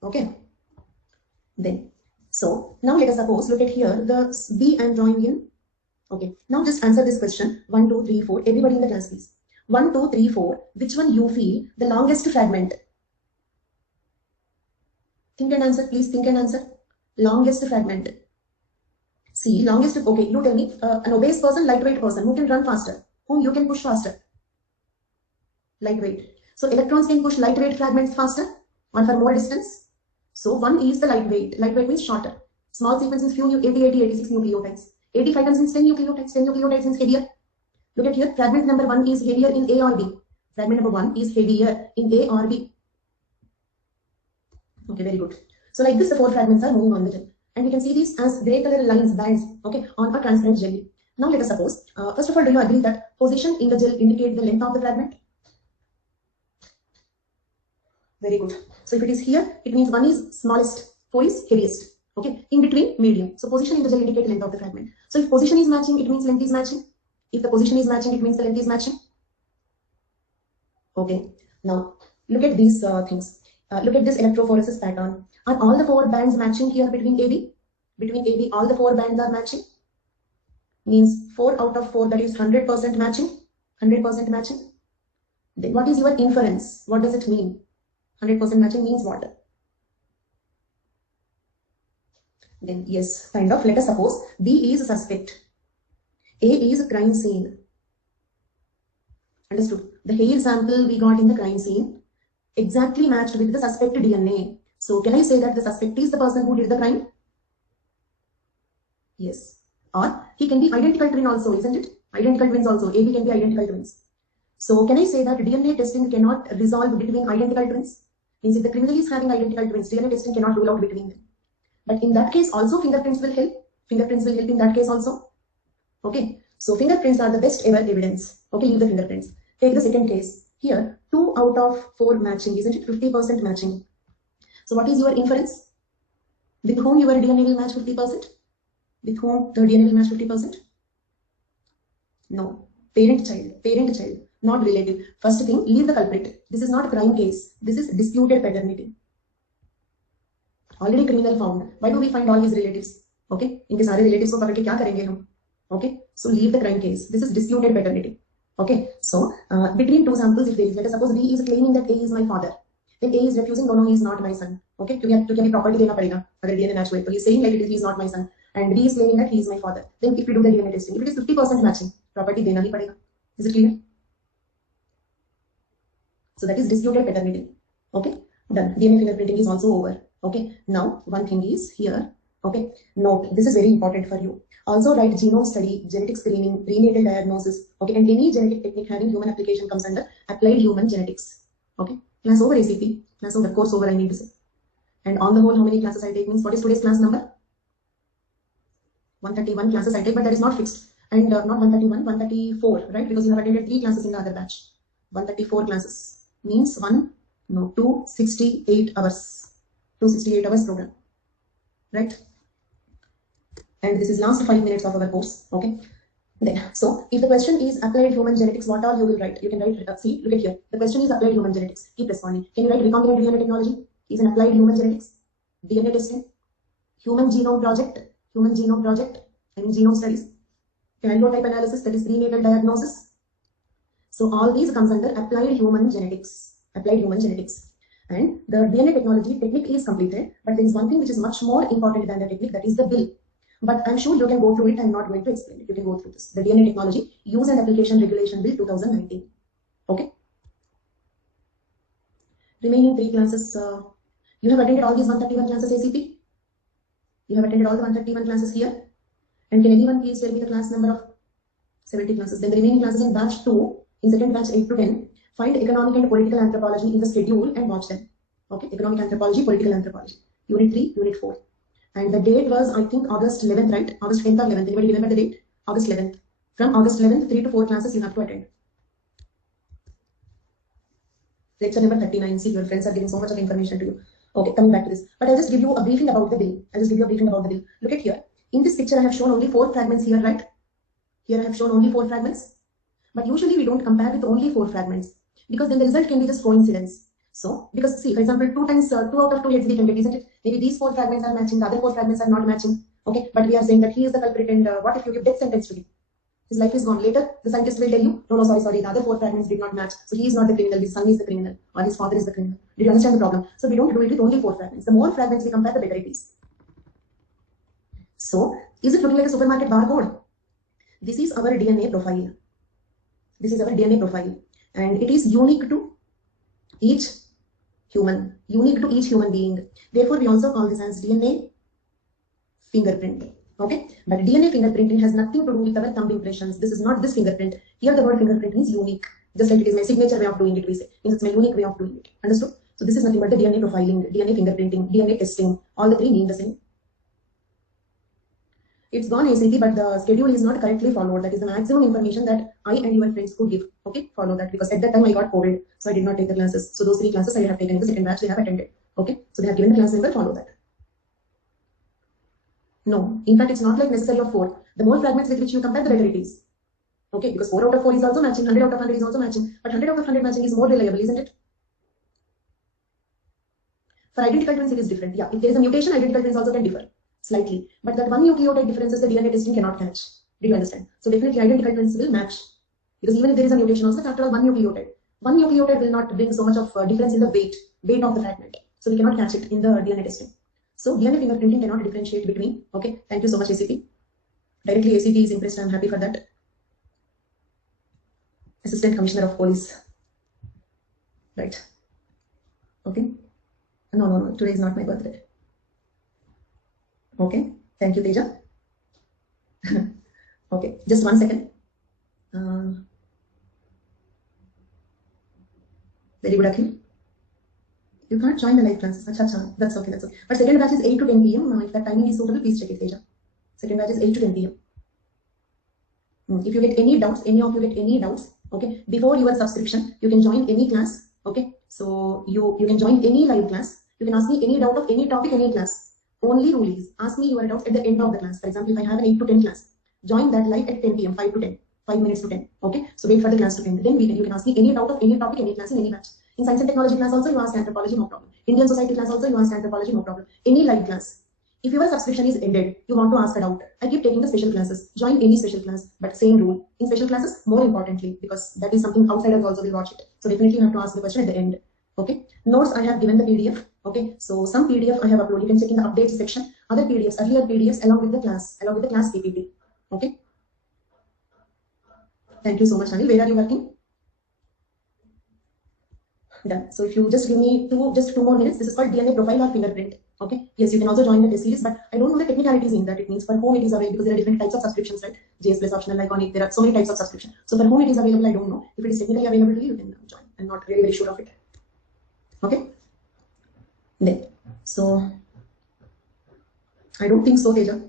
Okay. Then, so now let us suppose, look at here, the B I am drawing in. Okay. Now just answer this question. 1, 2, 3, 4. Everybody in the class, please. 1, 2, 3, 4. Which one you feel the longest fragment? Think and answer, please. Think and answer. Longest fragment. See, longest. Okay, you tell me. An obese person, lightweight person. Who can run faster? Whom you can push faster? Lightweight. So electrons can push lightweight fragments faster or for more distance. So 1 is the lightweight. Lightweight means shorter. Small sequence means few 80, 80, 86 nucleotides. 85 times means 10 nucleotides. 10 nucleotides means heavier. Look at here. Fragment number 1 is heavier in A or B. Fragment number 1 is heavier in A or B. Okay, very good. So like this, the 4 fragments are moving on the gel. And we can see these as grey color lines, bands, okay, on a transparent jelly. Now let us suppose, first of all, do you agree that position in the gel indicate the length of the fragment? Very good. So if it is here, it means 1 is smallest, 4 is heaviest. Okay, in between, medium. So position in the gel indicate length of the fragment. So if position is matching, it means length is matching. If the position is matching, it means the length is matching. Okay. Now look at these things. Look at this electrophoresis pattern. Are all the 4 bands matching here between AB? Between AB, all the 4 bands are matching. Means 4 out of 4, that is 100% matching. 100% matching. Then what is your inference? What does it mean? 100% matching means what? Then yes, kind of. Let us suppose B is a suspect. A is a crime scene. Understood? The hair sample we got in the crime scene exactly matched with the suspect DNA. So can I say that the suspect is the person who did the crime? Yes. Or he can be identical twin also, isn't it? Identical twins also. AB can be identical twins. So can I say that DNA testing cannot resolve between identical twins? Means if the criminal is having identical twins, DNA testing cannot rule out between them. But in that case also fingerprints will help. Fingerprints will help in that case also. Okay. So fingerprints are the best ever evidence. Okay, leave the fingerprints. Take the second case. Here, 2 out of 4 matching, isn't it? 50% matching. So what is your inference? With whom your DNA will match 50%? With whom the DNA will match 50%? No. Parent child, not relative. First thing, leave the culprit. This is not a crime case. This is disputed paternity. Already criminal found. Why do we find all his relatives? Okay, इनके सारे relatives को पकड़ के क्या करेंगे हम? Okay, so leave the crime case. This is disputed paternity. Okay, so between 2 samples, if there is, let us suppose B is claiming that A is my father, then A is refusing, no, he is not my son. Okay, क्योंकि अभी property देना पड़ेगा अगर DNA match हुए, तो he is saying like he is not my son, and B is claiming that he is my father. Then if we do the DNA testing, if it is 50% matching, property देना ही पड़ेगा. Is it clear? So that is disputed paternity. Okay, done. DNA fingerprinting is also over. Okay, now one thing is here. Okay, note, this is very important for you. Also write genome study, genetic screening, prenatal diagnosis. Okay, and any genetic technique having human application comes under applied human genetics. Okay, class over ACP, class over, course over I need to say. And on the whole, how many classes I take means what is today's class number? 131 classes I take, but that is not fixed. And not 131, 134, right? Because you have attended 3 classes in the other batch. 134 classes means 268 hours. 268 hours program, right? And this is last 5 minutes of our course. Okay. Then, so if the question is applied human genetics, what all you will write? You can write, see, look at here. The question is applied human genetics. Keep responding. Can you write recombinant DNA technology? Is an applied human genetics. DNA testing. Human genome project. I mean genome studies. Karyotype analysis, that is prenatal diagnosis. So all these comes under applied human genetics. applied human genetics. And the DNA technology technique is completed, but there is one thing which is much more important than the technique, that is the bill. But I'm sure you can go through it. I'm not going to explain it. You can go through this. The DNA Technology Use and Application Regulation Bill 2019. Okay. Remaining 3 classes. You have attended all these 131 classes, ACP? You have attended all the 131 classes here? And can anyone please tell me the class number of 70 classes? Then the remaining classes in batch 2, in second batch 8 to 10, find economic and political anthropology in the schedule and watch them. Okay, economic anthropology, political anthropology. Unit 3, Unit 4. And the date was, I think, August 11th, right? August 10th or 11th. Anybody remember the date? August 11th. From August 11th, 3 to 4 classes you have to attend. Lecture number 39. See, your friends are giving so much of information to you. Okay, coming back to this. But I'll just give you a briefing about the bill. Look at here. In this picture, I have shown only 4 fragments here, right? Here I have shown only 4 fragments. But usually we don't compare with only 4 fragments, because then the result can be just coincidence. So, because see, for example, 2 out of 2 heads we can get, isn't it? Maybe these 4 fragments are matching, the other 4 fragments are not matching. Okay, but we are saying that he is the culprit, and what if you give death sentence to him? His life is gone. Later, the scientist will tell you, no, sorry, the other 4 fragments did not match. So he is not the criminal, his son is the criminal, or his father is the criminal. Did you understand the problem? So we don't do it with only 4 fragments. The more fragments we compare, the better it is. So, is it looking like a supermarket barcode? This is our DNA profile. And it is unique to each human, being. Therefore, we also call this as DNA fingerprint. Okay, but DNA fingerprinting has nothing to do with our thumb impressions. This is not this fingerprint. Here, the word fingerprint is unique, just like it is my signature way of doing it. We say it's my unique way of doing it. Understood? So this is nothing but the DNA profiling, DNA fingerprinting, DNA testing. All the 3 mean the same. It's gone ACT, but the schedule is not correctly followed. That is the maximum information that I and your friends could give. Okay, follow that, because at that time I got COVID, so I did not take the classes. So those 3 classes I have taken in the second batch, they have attended. Okay, so they have given the class number, follow that. No, in fact, it's not like necessary of 4. The more fragments with which you compare, the better it is. Okay, because 4 out of 4 is also matching, 100 out of 100 is also matching, but 100 out of 100 matching is more reliable, isn't it? For identical twins, it is different. Yeah, if there is a mutation, identical twins also can differ slightly, but that 1 nucleotide differences the DNA testing cannot catch. Did you understand? So definitely identical twins will match, because even if there is a mutation also, after all, 1 nucleotide will not bring so much of difference in the weight of the fragment, so we cannot catch it in the DNA testing. So DNA fingerprinting cannot differentiate between. Okay, thank you so much, ACP. Directly ACP is impressed. I'm happy for that. Assistant Commissioner of Police. Right. Okay. No. Today is not my birthday. Okay. Thank you, Teja. Okay. Just 1 second. Very good, Akhil. You can't join the live classes. Achha. That's okay. But second batch is 8 to 10 p.m. If that timing is suitable, please check it, Teja. Second batch is 8 to 10 p.m. If you get any doubts, okay, before your subscription, you can join any class. Okay, so you can join any live class. You can ask me any doubt of any topic, any class. Only rule is, ask me your doubts at the end of the class. For example, if I have an 8 to 10 class, join that live at 10 p.m., 5 to 10, 5 minutes to 10. Okay, so wait for the class to end. Then you can ask me any doubt of any topic, any class, in any batch. In science and technology class also, you ask anthropology, no problem. Indian society class also, you ask anthropology, no problem. Any live class. If your subscription is ended, you want to ask a doubt, I keep taking the special classes. Join any special class, but same rule. In special classes, more importantly, because that is something outsiders also will watch it. So definitely you have to ask the question at the end. Okay. Notes, I have given the PDF. Okay. So some PDF I have uploaded. You can check in the updates section. Other PDFs, earlier PDFs along with the class PPT. Okay. Thank you so much, Anil. Where are you working? Done. So if you just give me just 2 more minutes, this is called DNA profile or fingerprint. Okay. Yes, you can also join the test series, but I don't know the technicalities in that. It means for whom it is available, because there are different types of subscriptions, right? JS Plus optional, iconic. There are so many types of subscription. So for whom it is available, I don't know. If it is technically available to you, you can join. I'm not really very sure of it. Okay. Then, so I don't think so, Teja.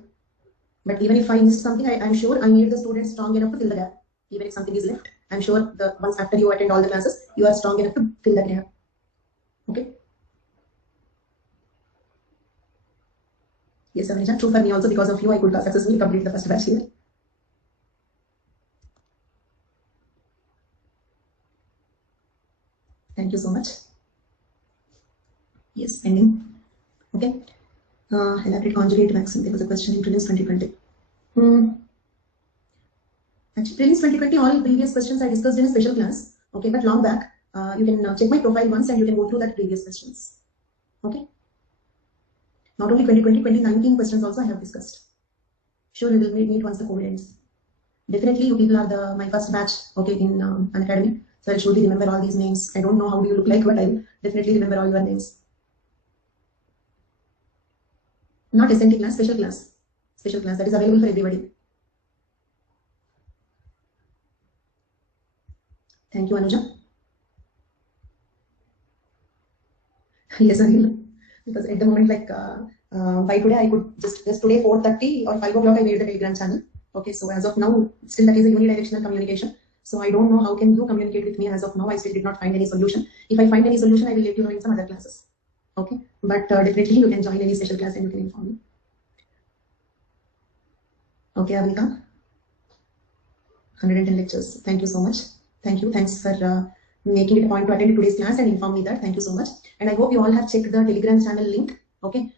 But even if I missed something, I'm sure I made the students strong enough to fill the gap. Even if something is left, I'm sure the once after you attend all the classes, you are strong enough to fill that gap. Okay. Yes, Avanija, true for me also. Because of you, I could successfully complete the first batch here. Thank you so much. Yes, ending. Okay. Elaborate conjugate vaccine. There was a question in prelims 2020. Actually, prelims 2020, all previous questions I discussed in a special class. Okay, but long back. you can check my profile once and you can go through that previous questions. Okay. Not only 2020, 2019 questions also I have discussed. Sure, we will meet once the COVID ends. Definitely, you people are my first batch, okay, in an academy. So I'll surely remember all these names. I don't know how do you look like, but I'll definitely remember all your names. Not SNT class, special class. Special class that is available for everybody. Thank you, Anuja. Yes, Anil. Because at the moment, like by today, I could just today 4:30 or 5 o'clock, I made the Telegram channel. Okay, so as of now, still that is a unidirectional communication. So I don't know how can you communicate with me as of now. I still did not find any solution. If I find any solution, I will let you know in some other classes. Okay, but definitely you can join any special class and you can inform me. Okay, Avalika. 110 lectures. Thank you so much. Thank you. Thanks for making it a point to attend today's class and inform me that. Thank you so much. And I hope you all have checked the Telegram channel link. Okay,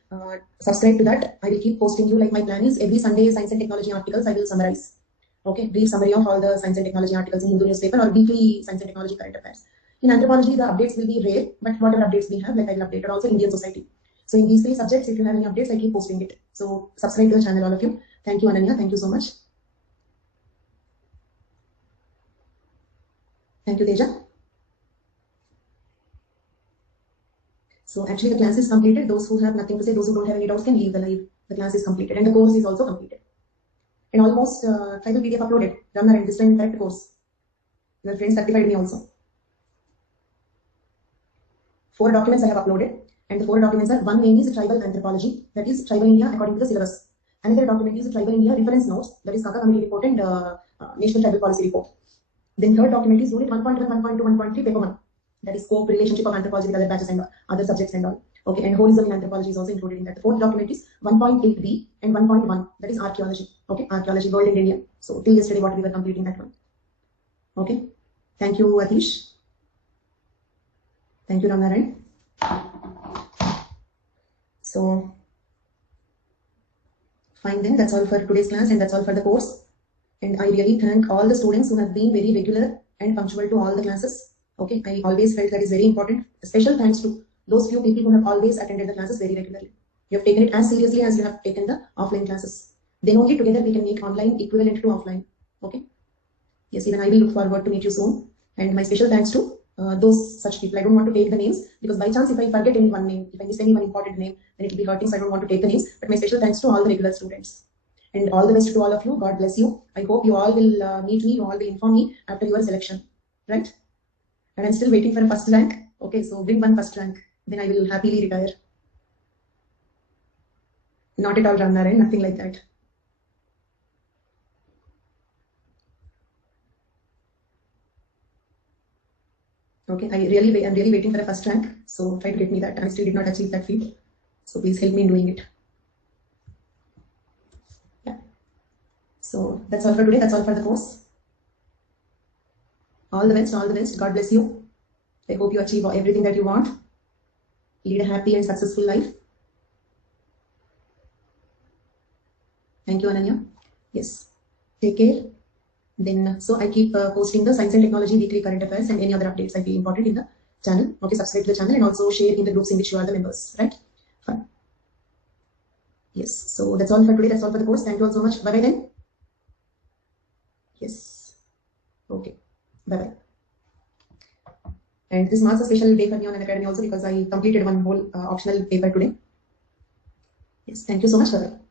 subscribe to that. I will keep posting you. Like my plan is every Sunday science and technology articles I will summarize. Okay, brief summary of all the science and technology articles in Hindu newspaper or weekly science and technology current affairs. In anthropology, the updates will be rare, but whatever updates we have, like I will update, and also Indian society. So in these 3 subjects, if you have any updates, I keep posting it. So subscribe to the channel, all of you. Thank you, Ananya. Thank you so much. Thank you, Teja. So actually the class is completed. Those who have nothing to say, those who don't have any doubts can leave the live. The class is completed and the course is also completed. And almost tribal PDF uploaded. Runner and this time correct course. Your friends certified me also. 4 documents I have uploaded. And the 4 documents are, one name is Tribal Anthropology, that is Tribal India according to the syllabus. Another document is Tribal India Reference Notes, that is Kaka Committee Report and National Tribal Policy Report. Then third document is Unit 1.1, 1.2, 1.3, Paper 1. That is scope, relationship of anthropology with other batches and other subjects and all. Okay, and holism in anthropology is also included in that. The fourth document is 1.8b and 1.1, that is archaeology. Okay, archaeology, world and India. So till yesterday what we were completing that one. Okay, thank you, Atish. Thank you, Ramnaran. So fine then, that's all for today's class and that's all for the course. And I really thank all the students who have been very regular and punctual to all the classes. Okay, I always felt that is very important. A special thanks to those few people who have always attended the classes very regularly. You have taken it as seriously as you have taken the offline classes. Then only together we can make online equivalent to offline. Okay. Yes, even I will look forward to meet you soon. And my special thanks to those such people. I don't want to take the names because by chance if I forget any one name, if I miss any one important name, then it will be hurting. So I don't want to take the names. But my special thanks to all the regular students. And all the best to all of you. God bless you. I hope you all will meet me. You all will inform me after your selection. Right? And I'm still waiting for a first rank. Okay, so bring one first rank. Then I will happily retire. Not at all, Ramnaran. Nothing like that. Okay, I'm really waiting for a first rank. So try to get me that. I still did not achieve that feat. So please help me in doing it. Yeah. So that's all for today. That's all for the course. All the best. All the best. God bless you. I hope you achieve everything that you want. Lead a happy and successful life. Thank you, Ananya. Yes. Take care. Then, so I keep posting the science and technology weekly current affairs and any other updates I feel important in the channel. Okay, subscribe to the channel and also share in the groups in which you are the members. Right? Fine. Yes. So that's all for today. That's all for the course. Thank you all so much. Bye bye then. Yes. Okay. Bye bye. And this marks a special day for me on an academy also because I completed one whole optional paper today. Yes, thank you so much. Bye-bye.